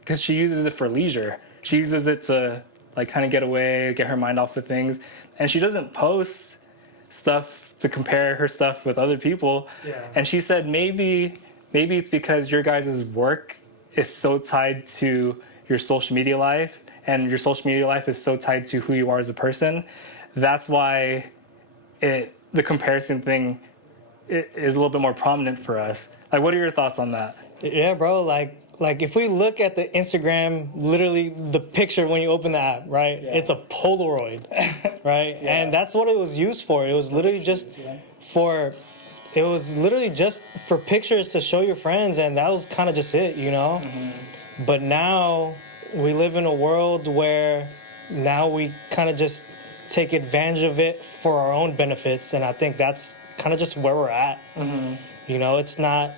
because she uses it for leisure. She uses it to like kind of get away, get her mind off of things. And she doesn't post stuff to compare her stuff with other people. Yeah. And she said maybe it's because your guys' work is so tied to your social media life, and your social media life is so tied to who you are as a person. That's why the comparison thing is a little bit more prominent for us. Like, what are your thoughts on that? Yeah, bro, like if we look at the Instagram, literally the picture when you open the app, right? Yeah. It's a Polaroid, right? Yeah. And that's what it was used for. It was literally just for pictures to show your friends, and that was kind of just it, you know? Mm-hmm. But now we live in a world where now we kind of just take advantage of it for our own benefits, and I think that's kind of just where we're at. Mm-hmm. You know, it's not...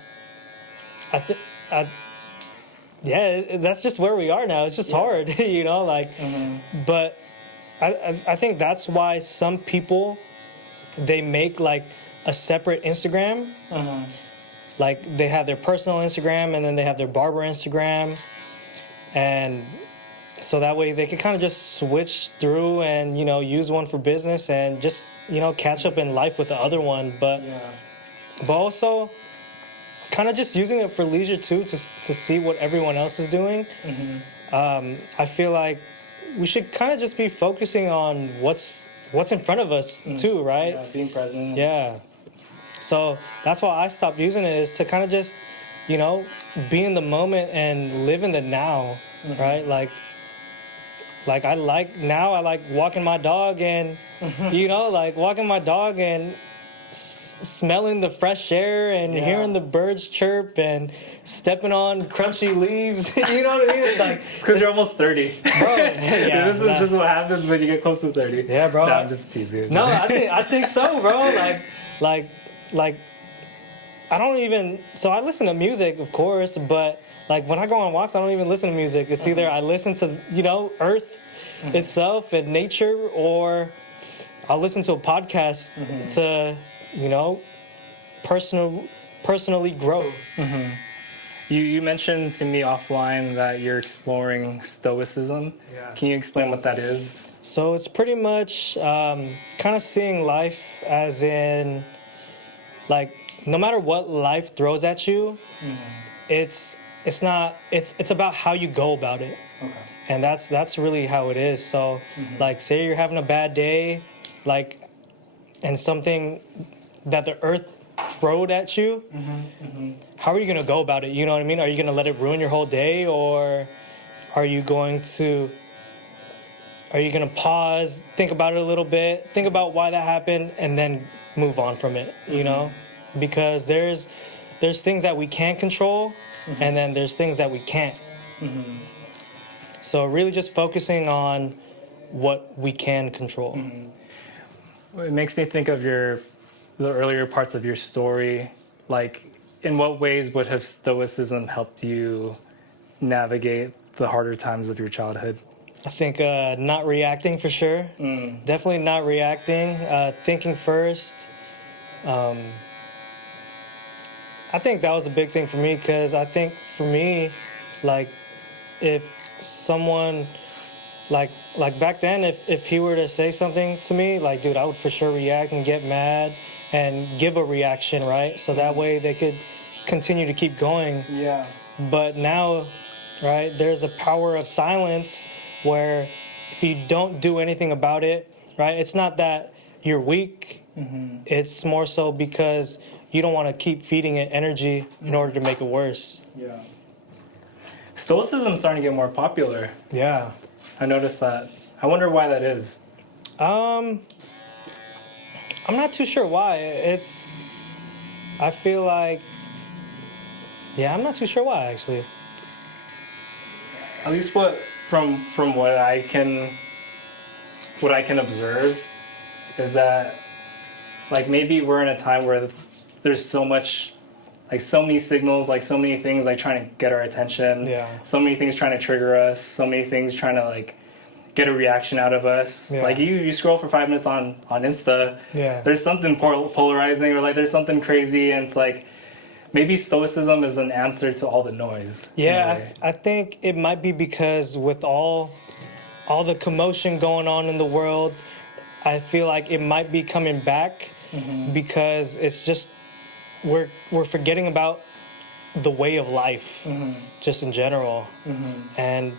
Yeah, that's just where we are now. It's just hard, you know, like, but I think that's why some people, they make like a separate Instagram. Like they have their personal Instagram and then they have their barber Instagram. And so that way they can kind of just switch through and, you know, use one for business and just, you know, catch up in life with the other one. But also, kind of just using it for leisure too, to see what everyone else is doing. I feel like we should kind of just be focusing on what's in front of us too, right? Yeah, being present. Yeah. So that's why I stopped using it, is to kind of just, you know, be in the moment and live in the now, right? Like I like walking my dog and, you know, like walking my dog and smelling the fresh air and hearing the birds chirp and stepping on crunchy leaves. You know what I mean? It's like, it's because you're almost 30. Bro, this is just what happens when you get close to 30. Yeah, bro. No, I'm just teasing. No, I think so, bro. Like I don't even... So I listen to music, of course, but like when I go on walks, I don't even listen to music. It's either I listen to, you know, Earth itself and nature, or I'll listen to a podcast to, you know, personally grow. You mentioned to me offline that you're exploring Stoicism. Yeah. Can you explain what that is? So it's pretty much kind of seeing life as in, like, no matter what life throws at you, it's it's about how you go about it. Okay. And that's really how it is. So like, say you're having a bad day, like, and something that the earth throwed at you, how are you going to go about it? You know what I mean? Are you going to let it ruin your whole day, or are you going to pause, think about it a little bit, think about why that happened, and then move on from it, you know? Because there's things that we can control, and then there's things that we can't. So really just focusing on what we can control. It makes me think of the earlier parts of your story. Like, in what ways would have Stoicism helped you navigate the harder times of your childhood? I think not reacting for sure. Definitely not reacting. Thinking first. I think that was a big thing for me, because I think for me, like, if someone, like back then, if he were to say something to me, like, dude, I would for sure react and get mad and give a reaction, right? So that way they could continue to keep going. Yeah. But now, right, there's a power of silence where if you don't do anything about it, right, it's not that you're weak. It's more so because you don't want to keep feeding it energy in order to make it worse. Yeah. Stoicism's starting to get more popular. Yeah. I noticed that. I wonder why that is. I'm not too sure why. I feel like, yeah, I'm not too sure why, actually. At least from what I can observe is that, like, maybe we're in a time where there's so much, like, so many signals, like, so many things, like, trying to get our attention. Yeah. So many things trying to trigger us. So many things trying to, like, get a reaction out of us. Yeah. Like, you scroll for 5 minutes on Insta. Yeah. There's something polarizing, or, like, there's something crazy, and it's like, maybe Stoicism is an answer to all the noise. Yeah, I think it might be because with all the commotion going on in the world, I feel like it might be coming back because it's just we're forgetting about the way of life just in general. And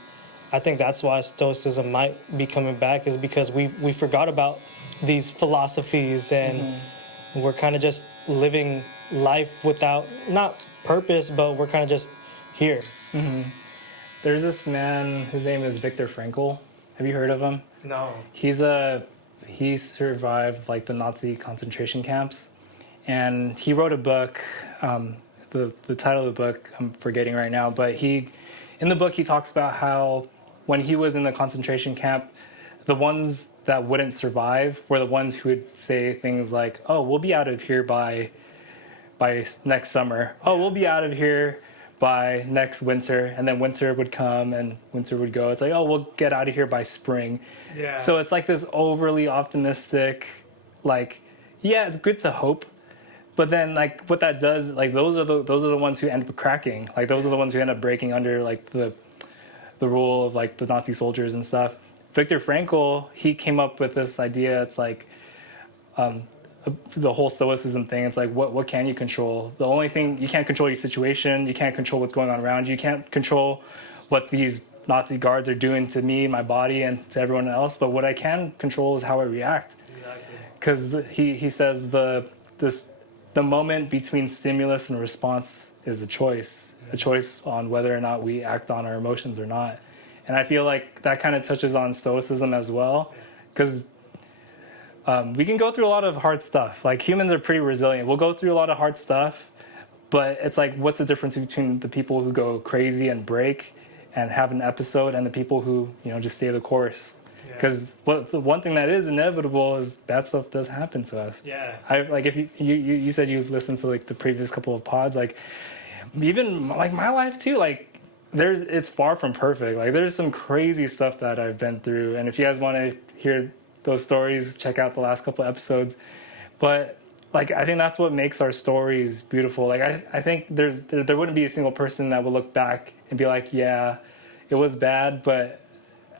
I think that's why Stoicism might be coming back, is because we forgot about these philosophies, and we're kind of just living life without, not purpose, but we're kind of just here. There's this man, his name is Viktor Frankl. Have you heard of him? No. He survived, like, the Nazi concentration camps, and he wrote a book. The title of the book I'm forgetting right now, but in the book he talks about how when he was in the concentration camp, the ones that wouldn't survive were the ones who would say things like, "Oh, we'll be out of here by next summer. Oh, we'll be out of here by next winter." And then winter would come and winter would go. It's like, "Oh, we'll get out of here by spring." Yeah. So it's like this overly optimistic, like, yeah, it's good to hope, but then, like, what that does, like, those are the ones who end up cracking. Like, those are the ones who end up breaking under, like, the rule of, like, the Nazi soldiers and stuff. Viktor Frankl, he came up with this idea. It's like the whole Stoicism thing. It's like, what can you control? The only thing, you can't control your situation. You can't control what's going on around you. You can't control what these Nazi guards are doing to me, my body, and to everyone else. But what I can control is how I react. Because he says the moment between stimulus and response is a choice on whether or not we act on our emotions or not. And I feel like that kind of touches on Stoicism as well, because we can go through a lot of hard stuff. Like, humans are pretty resilient. We'll go through a lot of hard stuff, but it's like, what's the difference between the people who go crazy and break and have an episode and the people who, just stay the course? Because the one thing that is inevitable is bad stuff does happen to us. Yeah. Like, if you said you've listened to, like, the previous couple of pods, like, even, like, my life too, like, it's far from perfect. Like, there's some crazy stuff that I've been through, and if you guys want to hear those stories, check out the last couple episodes. But, like, I think that's what makes our stories beautiful. Like, I think there wouldn't be a single person that would look back and be like, yeah, it was bad, but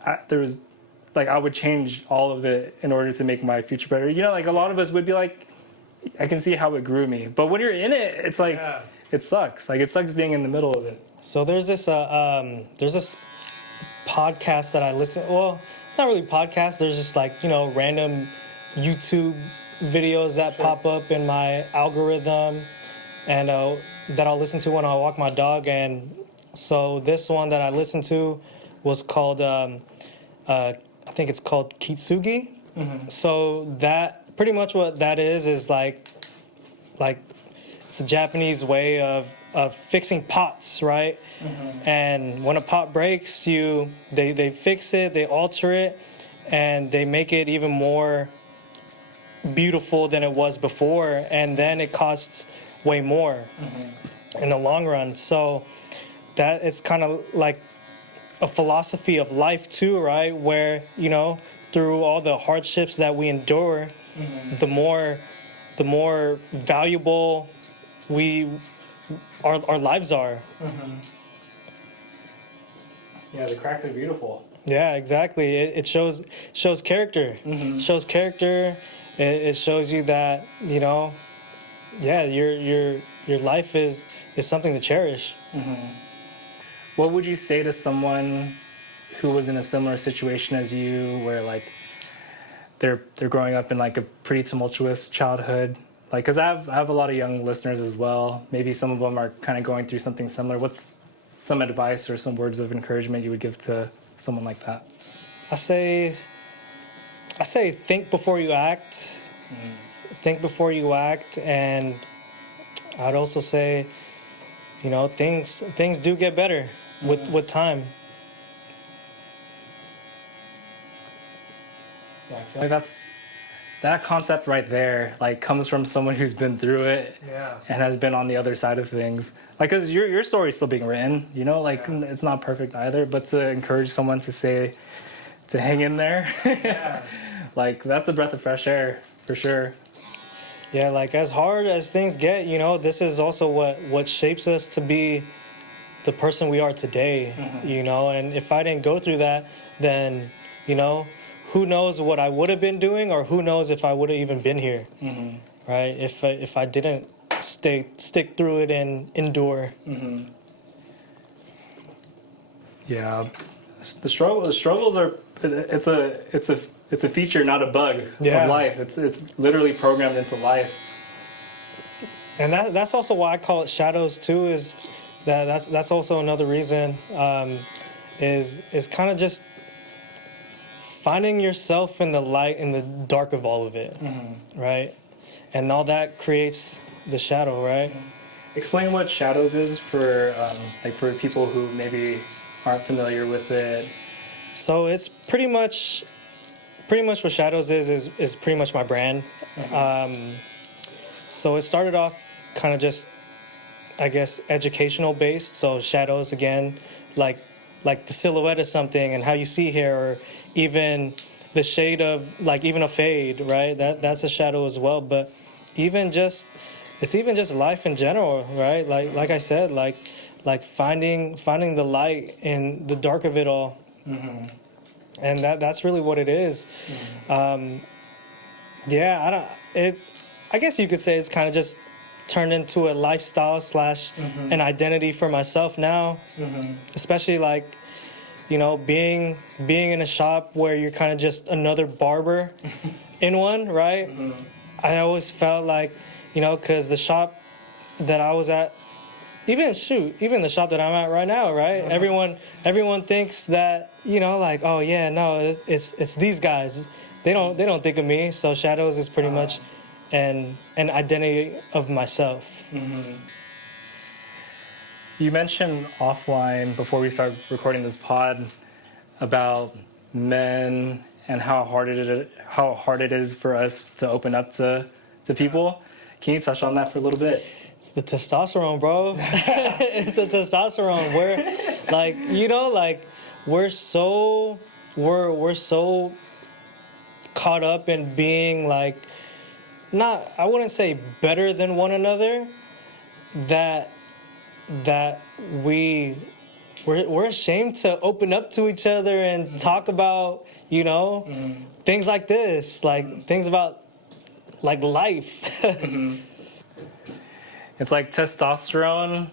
I would change all of it in order to make my future better. Like, a lot of us would be like, I can see how it grew me. But when you're in it, it's like, it sucks. Like, it sucks being in the middle of it. So there's this podcast that I listen. Well, it's not really podcast. There's just like random YouTube videos that pop up in my algorithm, and that I'll listen to when I walk my dog. And so this one that I listened to was called I think it's called Kitsugi. So that pretty much what that is like it's a Japanese way of fixing pots, right? And when a pot breaks, they fix it, they alter it, and they make it even more beautiful than it was before, and then it costs way more in the long run. So that it's kind of like a philosophy of life too, right? Where through all the hardships that we endure, the more valuable our lives are. Yeah, the cracks are beautiful. Yeah, exactly. It shows character. Shows character. It shows you that yeah, your life is something to cherish. What would you say to someone who was in a similar situation as you, where like they're growing up in like a pretty tumultuous childhood? Like, because I have a lot of young listeners as well. Maybe some of them are kind of going through something similar. What's some advice or some words of encouragement you would give to someone like that? I say think before you act. Think before you act, and I'd also say, things do get better with time. Yeah, I feel like that concept right there, like, comes from someone who's been through it and has been on the other side of things. Like, because your story is still being written, it's not perfect either, but to encourage someone to say, to hang in there, like, that's a breath of fresh air, for sure. Yeah, like, as hard as things get, this is also what shapes us to be the person we are today, and if I didn't go through that, then, who knows what I would have been doing, or who knows if I would have even been here, right? If I didn't stick through it and endure. Yeah, the struggles are it's a feature, not a bug of life. It's literally programmed into life. And that's also why I call it shadows too. Is that's also another reason. Is kind of just finding yourself in the light, in the dark of all of it, right? And all that creates the shadow, right? Explain what shadows is for people who maybe aren't familiar with it. So it's pretty much what shadows is pretty much my brand. So it started off kind of just, I guess, educational based. So shadows, again, like the silhouette of something and how you see hair, or even the shade of, like, even a fade, right? That's a shadow as well. But it's even just life in general, right? Like I said, like finding the light in the dark of it all. And that's really what it is. I guess you could say it's kind of just turned into a lifestyle / an identity for myself now. Especially being in a shop where you're kind of just another barber in one, right? I always felt like, because the shop that I was at, even the shop that I'm at right now, right? Everyone thinks that, oh yeah, no, it's these guys. They don't think of me. So shadows is pretty much an identity of myself. You mentioned offline before we started recording this pod about men and how hard it is for us to open up to people. Can you touch on that for a little bit? It's the testosterone, bro. It's the testosterone. We're so caught up in being I wouldn't say better than one another, that we're ashamed to open up to each other and talk about things like this, things about life. It's like testosterone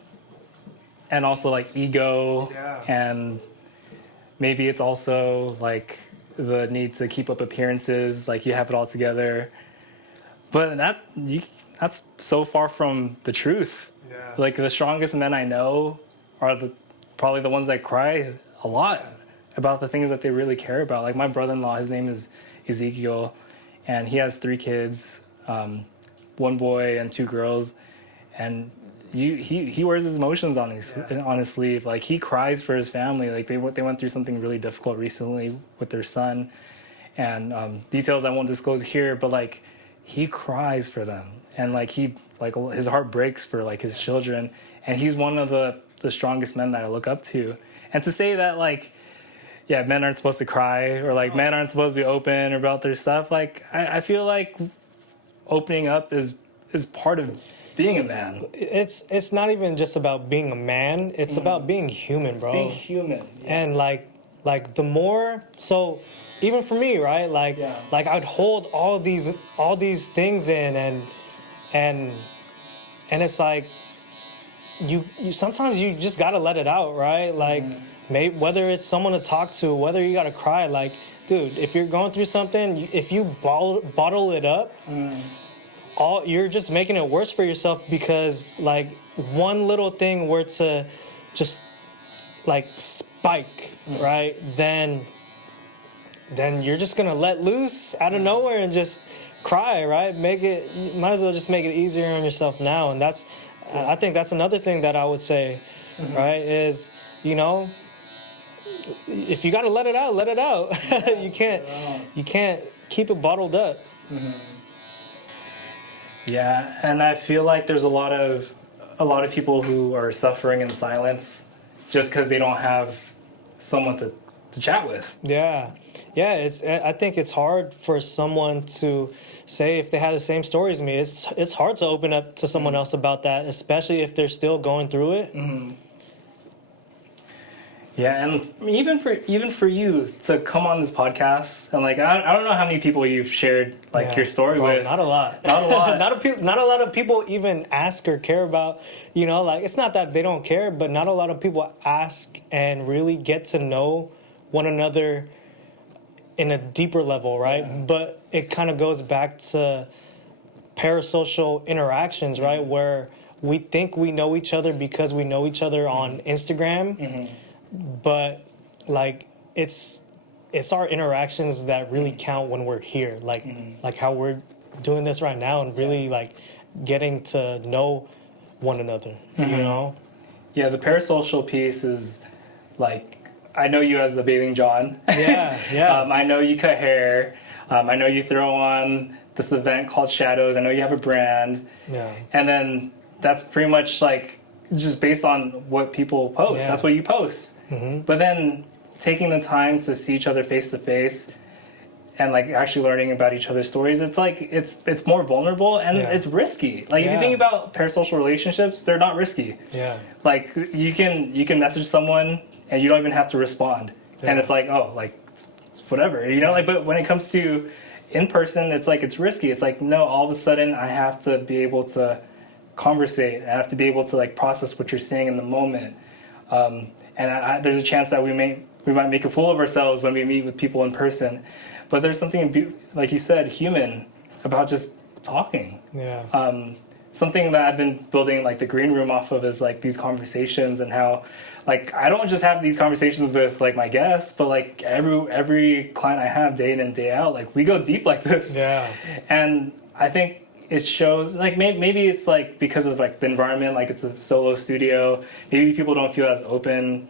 and also like ego and maybe it's also like the need to keep up appearances, like you have it all together. But that's so far from the truth. Yeah. Like the strongest men I know are probably the ones that cry a lot about the things that they really care about. Like my brother-in-law, his name is Ezekiel, and he has 3 kids, 1 boy and 2 girls, and he wears his emotions on his sleeve. Like he cries for his family. Like they went through something really difficult recently with their son, and details I won't disclose here, but like he cries for them, and like his heart breaks for like his children, and he's one of the strongest men that I look up to. And to say that like, yeah, men aren't supposed to cry, or like men aren't supposed to be open about their stuff, like I feel like opening up is part of being a man. It's not even just about being a man. It's about being human, bro. Being human. Yeah. And like the more, so even for me, right? Like I'd hold all these things in, and it's like you sometimes you just gotta let it out, right? Like maybe whether it's someone to talk to, whether you gotta cry, like dude, if you're going through something, if you bottle it up, you're just making it worse for yourself, because like one little thing were to just like spike, right? Then you're just gonna let loose out of nowhere and just cry, right? You might as well just make it easier on yourself now. And I think that's another thing that I would say, right? Is, you know, if you gotta let it out, let it out. You can't keep it bottled up. Yeah, and I feel like there's a lot of people who are suffering in silence just because they don't have someone to chat with. Yeah. I think it's hard for someone to say if they have the same story as me. It's hard to open up to someone else about that, especially if they're still going through it. Yeah, and even for you to come on this podcast, and like I don't know how many people you've shared like your story with. Not a lot. Not a lot. Not a lot of people even ask or care about. You know, like it's not that they don't care, but not a lot of people ask and really get to know one another in a deeper level, right? Yeah. But it kind of goes back to parasocial interactions, right? Where we think we know each other because we know each other on Instagram. But like it's our interactions that really count when we're here, like how we're doing this right now, and really like getting to know one another. You know? Yeah, the parasocial piece is like, I know you as the Bathing John. Yeah. I know you cut hair. I know you throw on this event called Shadows. I know you have a brand. Yeah. And then that's pretty much like just based on what people post. Yeah. That's what you post. But then taking the time to see each other face to face and like actually learning about each other's stories, it's like it's more vulnerable and it's risky. Like if you think about parasocial relationships, they're not risky. Yeah. Like you can message someone and you don't even have to respond. And it's like, oh, like it's whatever, you know, like, but when it comes to in person, it's like it's risky. It's like, no, all of a sudden I have to be able to conversate. I have to be able to like process what you're saying in the moment. And there's a chance that we might make a fool of ourselves when we meet with people in person. But there's something, like you said, human about just talking. Yeah. Something that I've been building like the green room off of is like these conversations, and how like I don't just have these conversations with like my guests, but like every client I have day in and day out, like we go deep like this. Yeah. And I think it shows like maybe it's like because of like the environment, like it's a solo studio, maybe people don't feel as open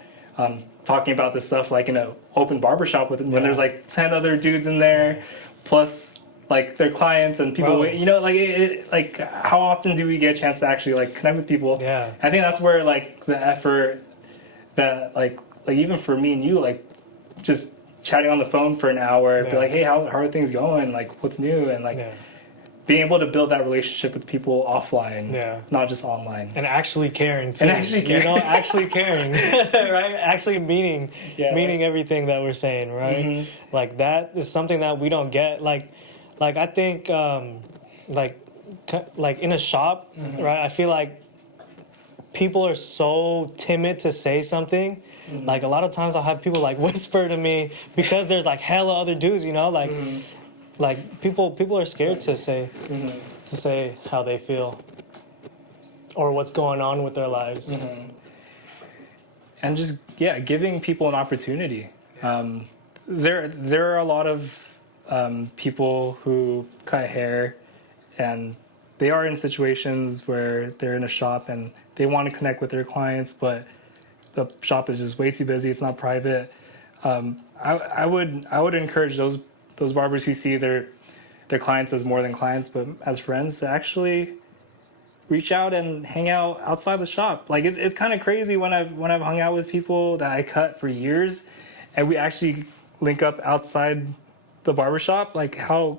talking about this stuff like in an open barbershop when there's like 10 other dudes in there plus like their clients and people, you know, like it like how often do we get a chance to actually like connect with people? Yeah. I think that's where like the effort that like even for me and you, like just chatting on the phone for an hour, be like, hey, how are things going, like what's new, and like being able to build that relationship with people offline, not just online. And actually caring, too. And actually caring. You know, actually caring, right? Actually meaning everything that we're saying, right? Like, that is something that we don't get. Like I think, like in a shop, right? I feel like people are so timid to say something. Like a lot of times I'll have people like whisper to me because there's like hella other dudes, you know, like people are scared to say how they feel or what's going on with their lives. And just giving people an opportunity. There are a lot of people who cut hair, and they are in situations where they're in a shop and they want to connect with their clients, but the shop is just way too busy. It's not private. I would encourage those barbers who see their clients as more than clients, but as friends, to actually reach out and hang out outside the shop. Like it's kind of crazy when I've hung out with people that I cut for years, and we actually link up outside the barbershop. Like how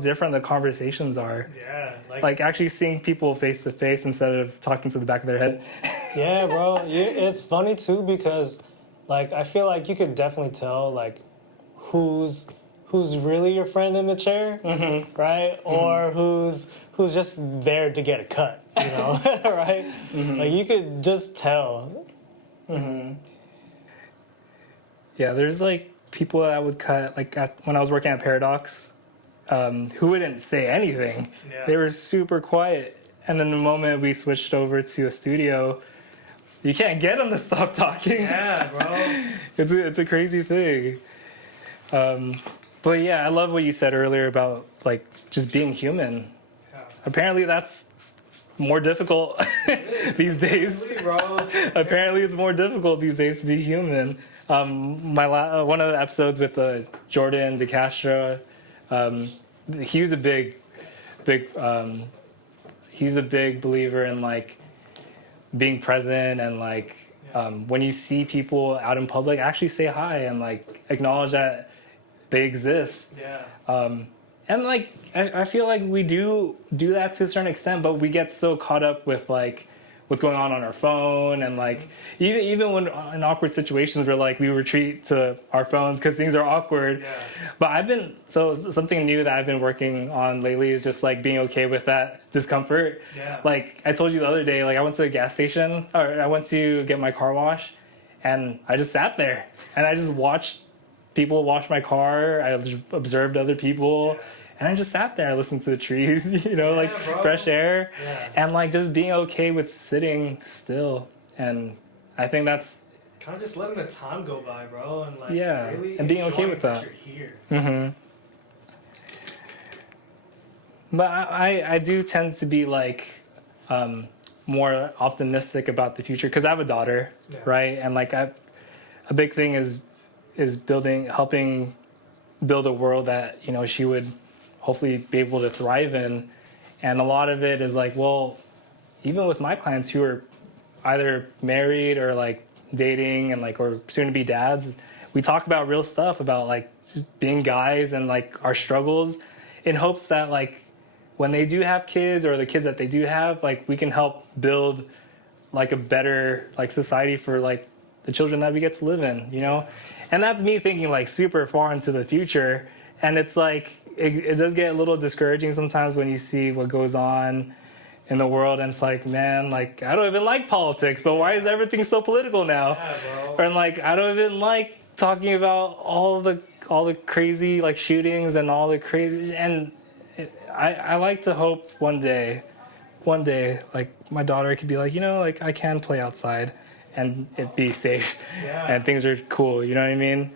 different the conversations are. Yeah, like actually seeing people face to face instead of talking to the back of their head. Yeah, bro. It's funny too because, like, I feel like you could definitely tell like who's really your friend in the chair, right? Or who's just there to get a cut, you know, right? Like you could just tell. Yeah, there's like people that I would cut like when I was working at Paradox, who wouldn't say anything. Yeah. They were super quiet, and then the moment we switched over to a studio, you can't get them to stop talking. Yeah, bro. It's a crazy thing. But yeah, I love what you said earlier about like just being human. Yeah. Apparently that's more difficult these days. Really, bro. Apparently it's more difficult these days to be human. One of the episodes with Jordan DeCastro, he was a big he's a big believer in like being present and like when you see people out in public, actually say hi and like acknowledge that they exist. Yeah. And like I feel like we do that to a certain extent, but we get so caught up with like what's going on our phone, and like even when in awkward situations we're like we retreat to our phones because things are awkward. Yeah. But something new that I've been working on lately is just like being okay with that discomfort. Yeah. Like I told you the other day, like I went to a gas station, or I went to get my car washed, and I just sat there and I just watched people wash my car. I just observed other people. Yeah. And I just sat there, I listened to the trees, you know, like bro. fresh air. Yeah. And like just being okay with sitting still. And I think that's Kind of just letting the time go by, bro, and like really and being okay with that. You're here. But I do tend to be like more optimistic about the future because I have a daughter, right? And like a big thing is helping build a world that, you know, she would hopefully be able to thrive in. And a lot of it is like, well, even with my clients who are either married or like dating and like or soon to be dads, we talk about real stuff about like just being guys and like our struggles, in hopes that like when they do have kids or the kids that they do have, like we can help build like a better like society for like the children that we get to live in, you know? And that's me thinking like super far into the future. And it's like, it does get a little discouraging sometimes when you see what goes on in the world, and it's like, man, like I don't even like politics, but why is everything so political now? Yeah, bro. Or like I don't even like talking about all the crazy like shootings and all the crazy. And I like to hope one day, like my daughter could be like, you know, like I can play outside and it be safe and things are cool. You know what I mean?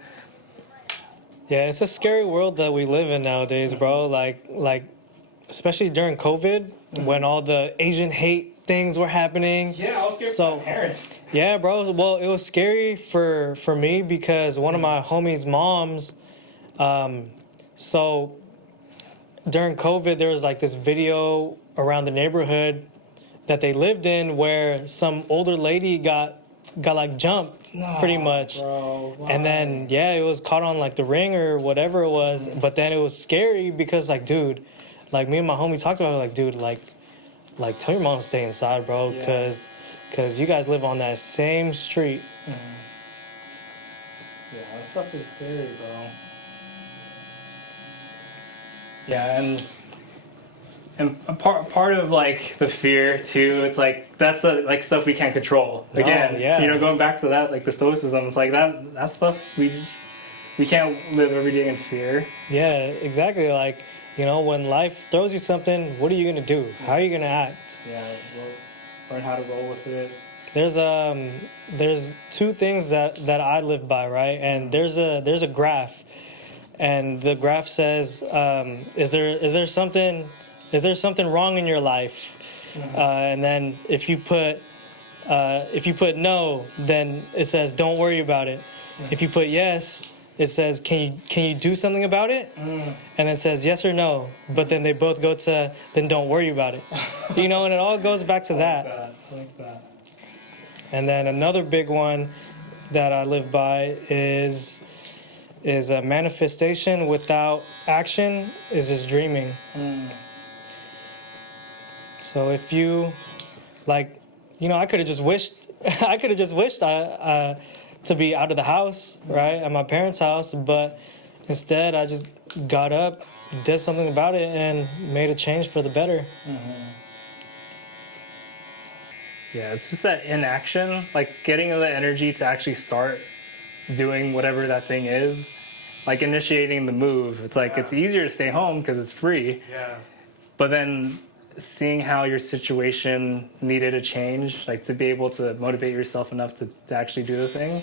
Yeah, it's a scary world that we live in nowadays, bro. Like, especially during COVID, when all the Asian hate things were happening. Yeah, I was scared for my parents. Yeah, bro. Well, it was scary for me because one of my homies' moms. So during COVID, there was like this video around the neighborhood that they lived in where some older lady got like jumped pretty much. Bro, and then it was caught on like the Ring or whatever it was, but then it was scary because like, dude, like me and my homie talked about it, like, dude, like tell your mom to stay inside, bro, because you guys live on that same street. Yeah, that stuff is scary, bro. Yeah, and And a part of like the fear too, it's like that's like stuff we can't control. Again, yeah. you know, going back to that, like the stoicism, it's like that stuff we can't live every day in fear. Yeah, exactly. Like, you know, when life throws you something, what are you gonna do? How are you gonna act? Yeah, learn how to roll with it. There's two things that I live by, right? And there's a graph, and the graph says, is there something wrong in your life? And then if you put no, then it says don't worry about it. If you put yes, it says can you do something about it? And it says yes or no. But then they both go to then don't worry about it. You know, and it all goes back to that. I like that. And then another big one that I live by is a manifestation without action is just dreaming. So if you, like, you know, I could have just wished to be out of the house, right, at my parents' house, but instead I just got up, did something about it, and made a change for the better. Yeah, it's just that inaction, like getting the energy to actually start doing whatever that thing is, like initiating the move. It's like it's easier to stay home because it's free. Yeah. But then seeing how your situation needed a change, like to be able to motivate yourself enough to actually do the thing,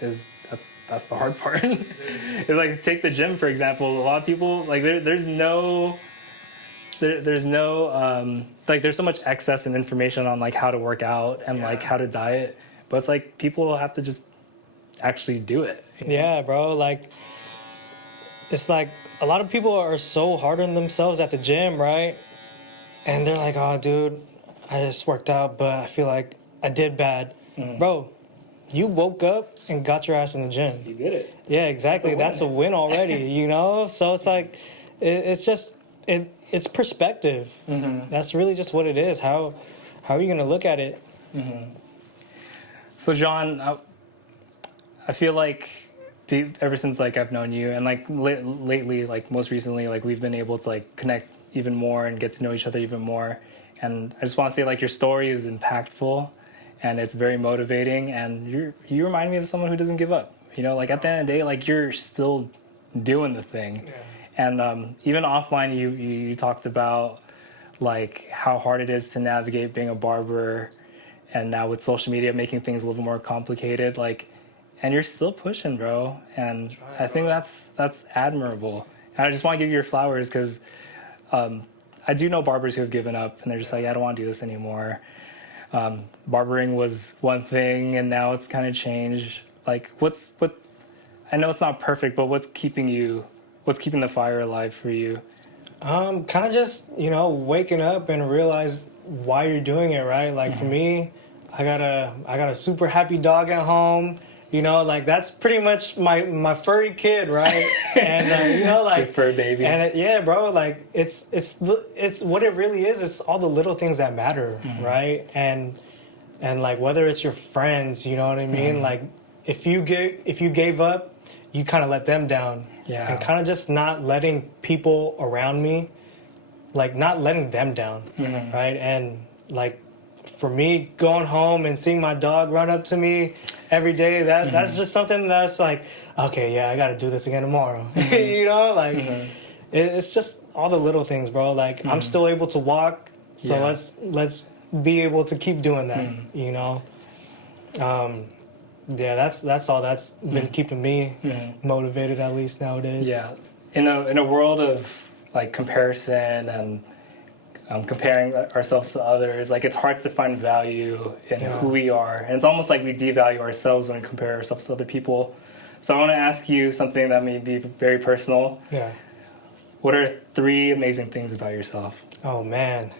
that's the hard part. It's like take the gym for example. A lot of people like there's so much excess in information on like how to work out and like how to diet, but it's like people have to just actually do it. Yeah, bro. Like, it's like a lot of people are so hard on themselves at the gym, right? And they're like, oh, dude, I just worked out, but I feel like I did bad. Bro, you woke up and got your ass in the gym. You did it. Yeah, exactly. That's a win already, you know? So it's like, it's just, it's perspective. That's really just what it is. How are you going to look at it? So, John, I feel like ever since like I've known you and like lately, like most recently, like we've been able to like connect even more and get to know each other even more. And I just want to say like your story is impactful and it's very motivating, and you remind me of someone who doesn't give up. You know, like at the end of the day, like you're still doing the thing. And even offline, you talked about like how hard it is to navigate being a barber, and now with social media making things a little more complicated. Like, and you're still pushing, bro. And I think that's admirable. And I just want to give you your flowers because I do know barbers who have given up and they're just like, I don't want to do this anymore. Barbering was one thing, and now it's kind of changed. Like, what? I know it's not perfect, but what's keeping the fire alive for you? Kind of just, you know, waking up and realize why you're doing it, right? Like for me, I got a super happy dog at home. You know, like that's pretty much my furry kid, right? And you know, like your fur baby. And yeah, bro, like it's what it really is. It's all the little things that matter, right? And like whether it's your friends, you know what I mean? Like if you gave up, you kind of let them down. Yeah. And kind of just not letting people around me, like not letting them down, right? And like for me, going home and seeing my dog run up to me every day, that's just something that's like, okay, yeah, I got to do this again tomorrow. You know, like it's just all the little things, bro. Like I'm still able to walk, so let's be able to keep doing that. You know, yeah, that's all that's been keeping me motivated, at least nowadays. Yeah, in a world of like comparison and comparing ourselves to others, like it's hard to find value in who we are, and it's almost like we devalue ourselves when we compare ourselves to other people. So I want to ask you something that may be very personal. Yeah. What are 3 amazing things about yourself? Oh man,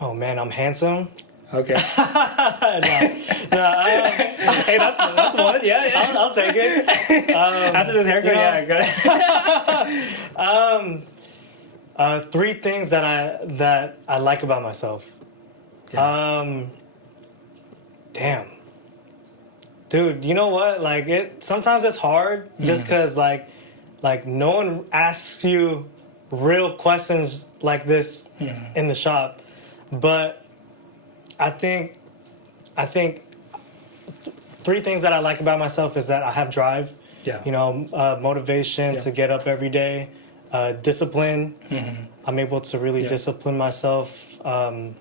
I'm handsome. Okay. No, Hey, that's one. Yeah. I'll take it. After this haircut, go ahead. 3 things that I like about myself. Yeah. Damn, dude. You know what? Like sometimes it's hard just because like no one asks you real questions like this in the shop. But I think three things that I like about myself is that I have drive. Yeah. You know, motivation to get up every day, discipline. I'm able to really discipline myself, and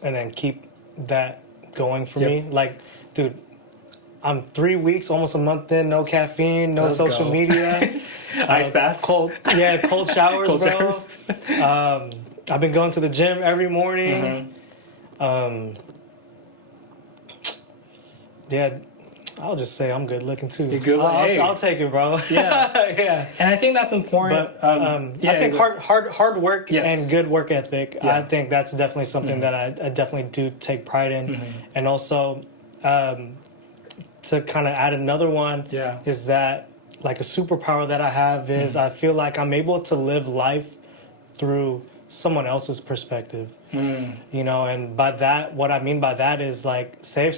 then keep that going for me. Like, dude, I'm 3 weeks, almost a month in, no caffeine, no social media. Ice baths. Cold showers, Cold bro. showers. I've been going to the gym every morning. Yeah, I'll just say I'm good looking too. You're good looking. I'll take it, bro. Yeah. Yeah. And I think that's important. But I think hard work and good work ethic. Yeah. I think that's definitely something that I definitely do take pride in. And also, to kind of add another one, is that like a superpower that I have is I feel like I'm able to live life through someone else's perspective. You know, and by that, what I mean by that is like, say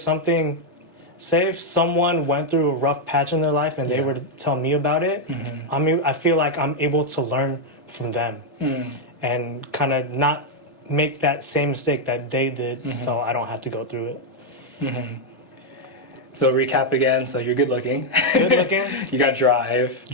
if someone went through a rough patch in their life and they were to tell me about it, I feel like I'm able to learn from them and kind of not make that same mistake that they did, so I don't have to go through it. So recap again. So you're good looking. Good looking. You got drive.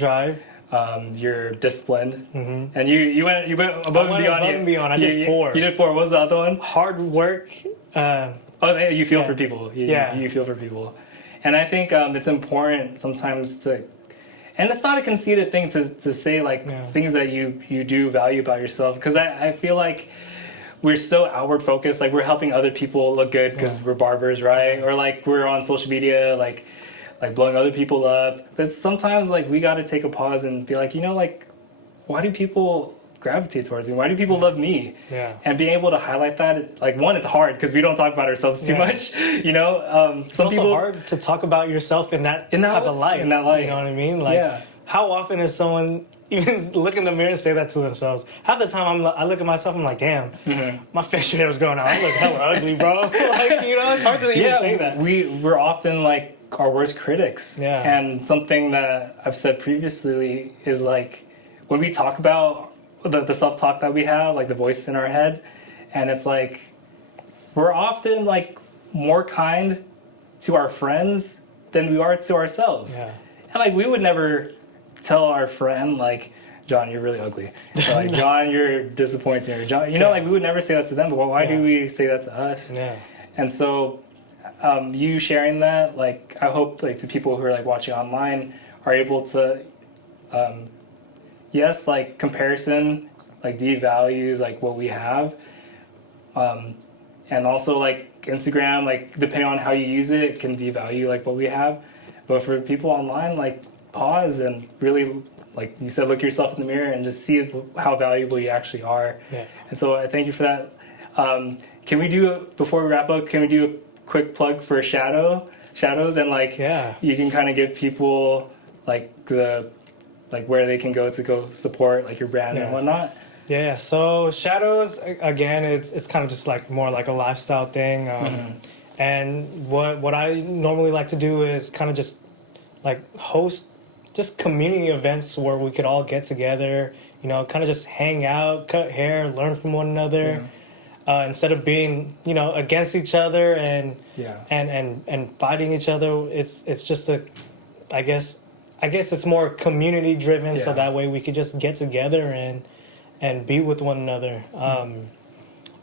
You're disciplined, and you went above and beyond. I did 4. You did 4. What was the other one? Hard work. You feel for people. You feel for people, and I think it's important sometimes to, and it's not a conceited thing to say like things that you do value about yourself, because I feel like we're so outward focused, like we're helping other people look good because we're barbers, right? Or like we're on social media, like blowing other people up. But sometimes like we got to take a pause and be like, you know, like why do people gravitate towards me? Why do people love me? And being able to highlight that, like, one, it's hard because we don't talk about ourselves too much, you know. It's also hard to talk about yourself in that type of light. In that light, you know what I mean? Like, how often is someone even look in the mirror and say that to themselves? Half the time I look at myself, I'm like, damn, my facial hair was growing out. I look hella ugly, bro. Like, you know, it's hard to even say that. We're often like our worst critics. And something that I've said previously is like when we talk about the self-talk that we have, like the voice in our head, and it's like we're often like more kind to our friends than we are to ourselves. And like we would never tell our friend like, John, you're really ugly, or like, John, you're disappointing, or John, you know, like we would never say that to them, but why do we say that to us? And so you sharing that, like, I hope like the people who are like watching online are able to yes, like comparison like devalues like what we have, and also like Instagram, like depending on how you use it, it can devalue like what we have. But for people online, like pause and really, like you said, look yourself in the mirror and just see how valuable you actually are. And so I thank you for that. Can we do, before we wrap up, can we do a quick plug for shadows, and like you can kind of give people like where they can go to support like your brand and whatnot? So shadows, again, it's kind of just like more like a lifestyle thing. And what I normally like to do is kind of just like host just community events where we could all get together, you know, kind of just hang out, cut hair, learn from one another, instead of being, you know, against each other and fighting each other. It's just I guess it's more community driven, so that way we could just get together and be with one another.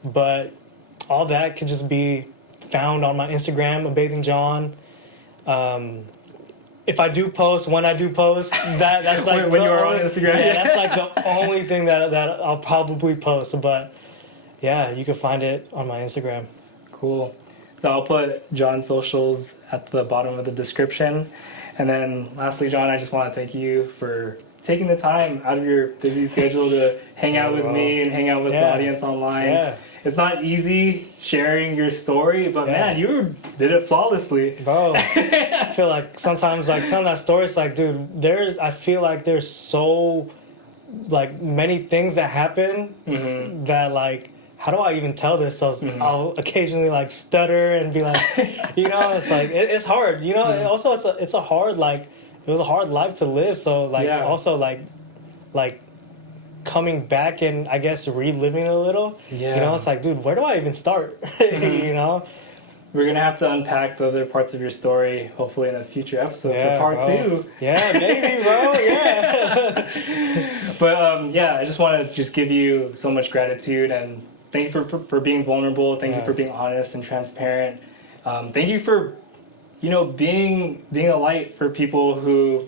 But all that could just be found on my Instagram, A Bathing John. If I do post, when I do post, that's like when you are on Instagram. That's like the only thing that I'll probably post. But yeah, you can find it on my Instagram. Cool. So I'll put John's socials at the bottom of the description. And then lastly, John, I just want to thank you for taking the time out of your busy schedule to hang out with me and hang out with the audience online. It's not easy sharing your story, but man, you did it flawlessly. Bro, I feel like sometimes like telling that story, it's like, dude, I feel like there's so like many things that happen that like, how do I even tell this? So I'll occasionally like stutter and be like, you know, it's like, it's hard, you know. Also, it's a hard, like, it was a hard life to live. So like, also like coming back and I guess reliving a little. Yeah. You know, it's like, dude, where do I even start? You know? We're gonna have to unpack the other parts of your story, hopefully in a future episode Yeah, for part bro. 2. Yeah, maybe, bro. Yeah. But yeah, I just want to just give you so much gratitude and thank you for being vulnerable. Thank you for being honest and transparent. Thank you for, you know, being a light for people who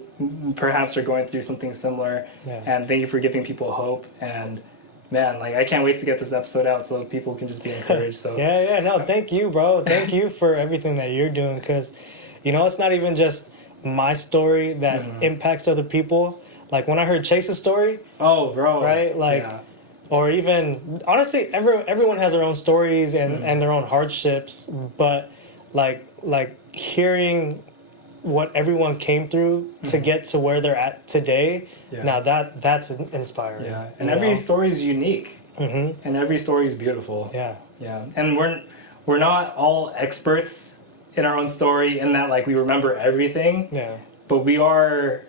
perhaps are going through something similar. Yeah. And thank you for giving people hope. And man, like I can't wait to get this episode out so people can just be encouraged. So Yeah, no, thank you, bro. Thank you for everything that you're doing, because, you know, it's not even just my story that impacts other people. Like when I heard Chase's story, oh, bro, right? Like, yeah. or even honestly, everyone has their own stories and their own hardships, but like hearing what everyone came through to get to where they're at today. Yeah. Now that's inspiring. Yeah, and every story is unique, and every story is beautiful. Yeah. Yeah, and we're not all experts in our own story in that like we remember everything. Yeah. But we are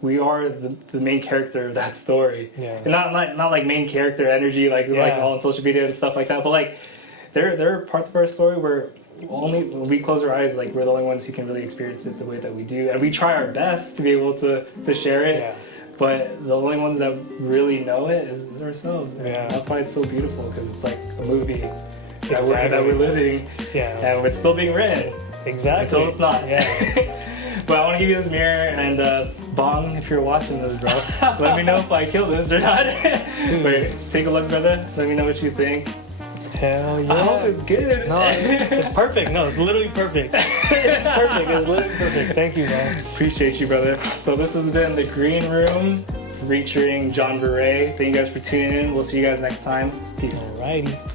the main character of that story. Yeah. And not like main character energy like all on social media and stuff like that. But like there are parts of our story where only when we close our eyes, like we're the only ones who can really experience it the way that we do, and we try our best to be able to share it. Yeah. But the only ones that really know it is ourselves. And Yeah. that's why it's so beautiful, because it's like a movie that Exactly. we're living, Yeah. and it's still being written Exactly. until it's not. Yeah. But I want to give you this mirror, and Bong, if you're watching this, bro, let me know if I kill this or not. Wait, take a look, brother. Let me know what you think. Hell yeah. I hope it's good. No, it's perfect. No, it's literally perfect. It's perfect. It's literally perfect. Thank you, man. Appreciate you, brother. So this has been The Green Room featuring John Viray. Thank you guys for tuning in. We'll see you guys next time. Peace. Alrighty.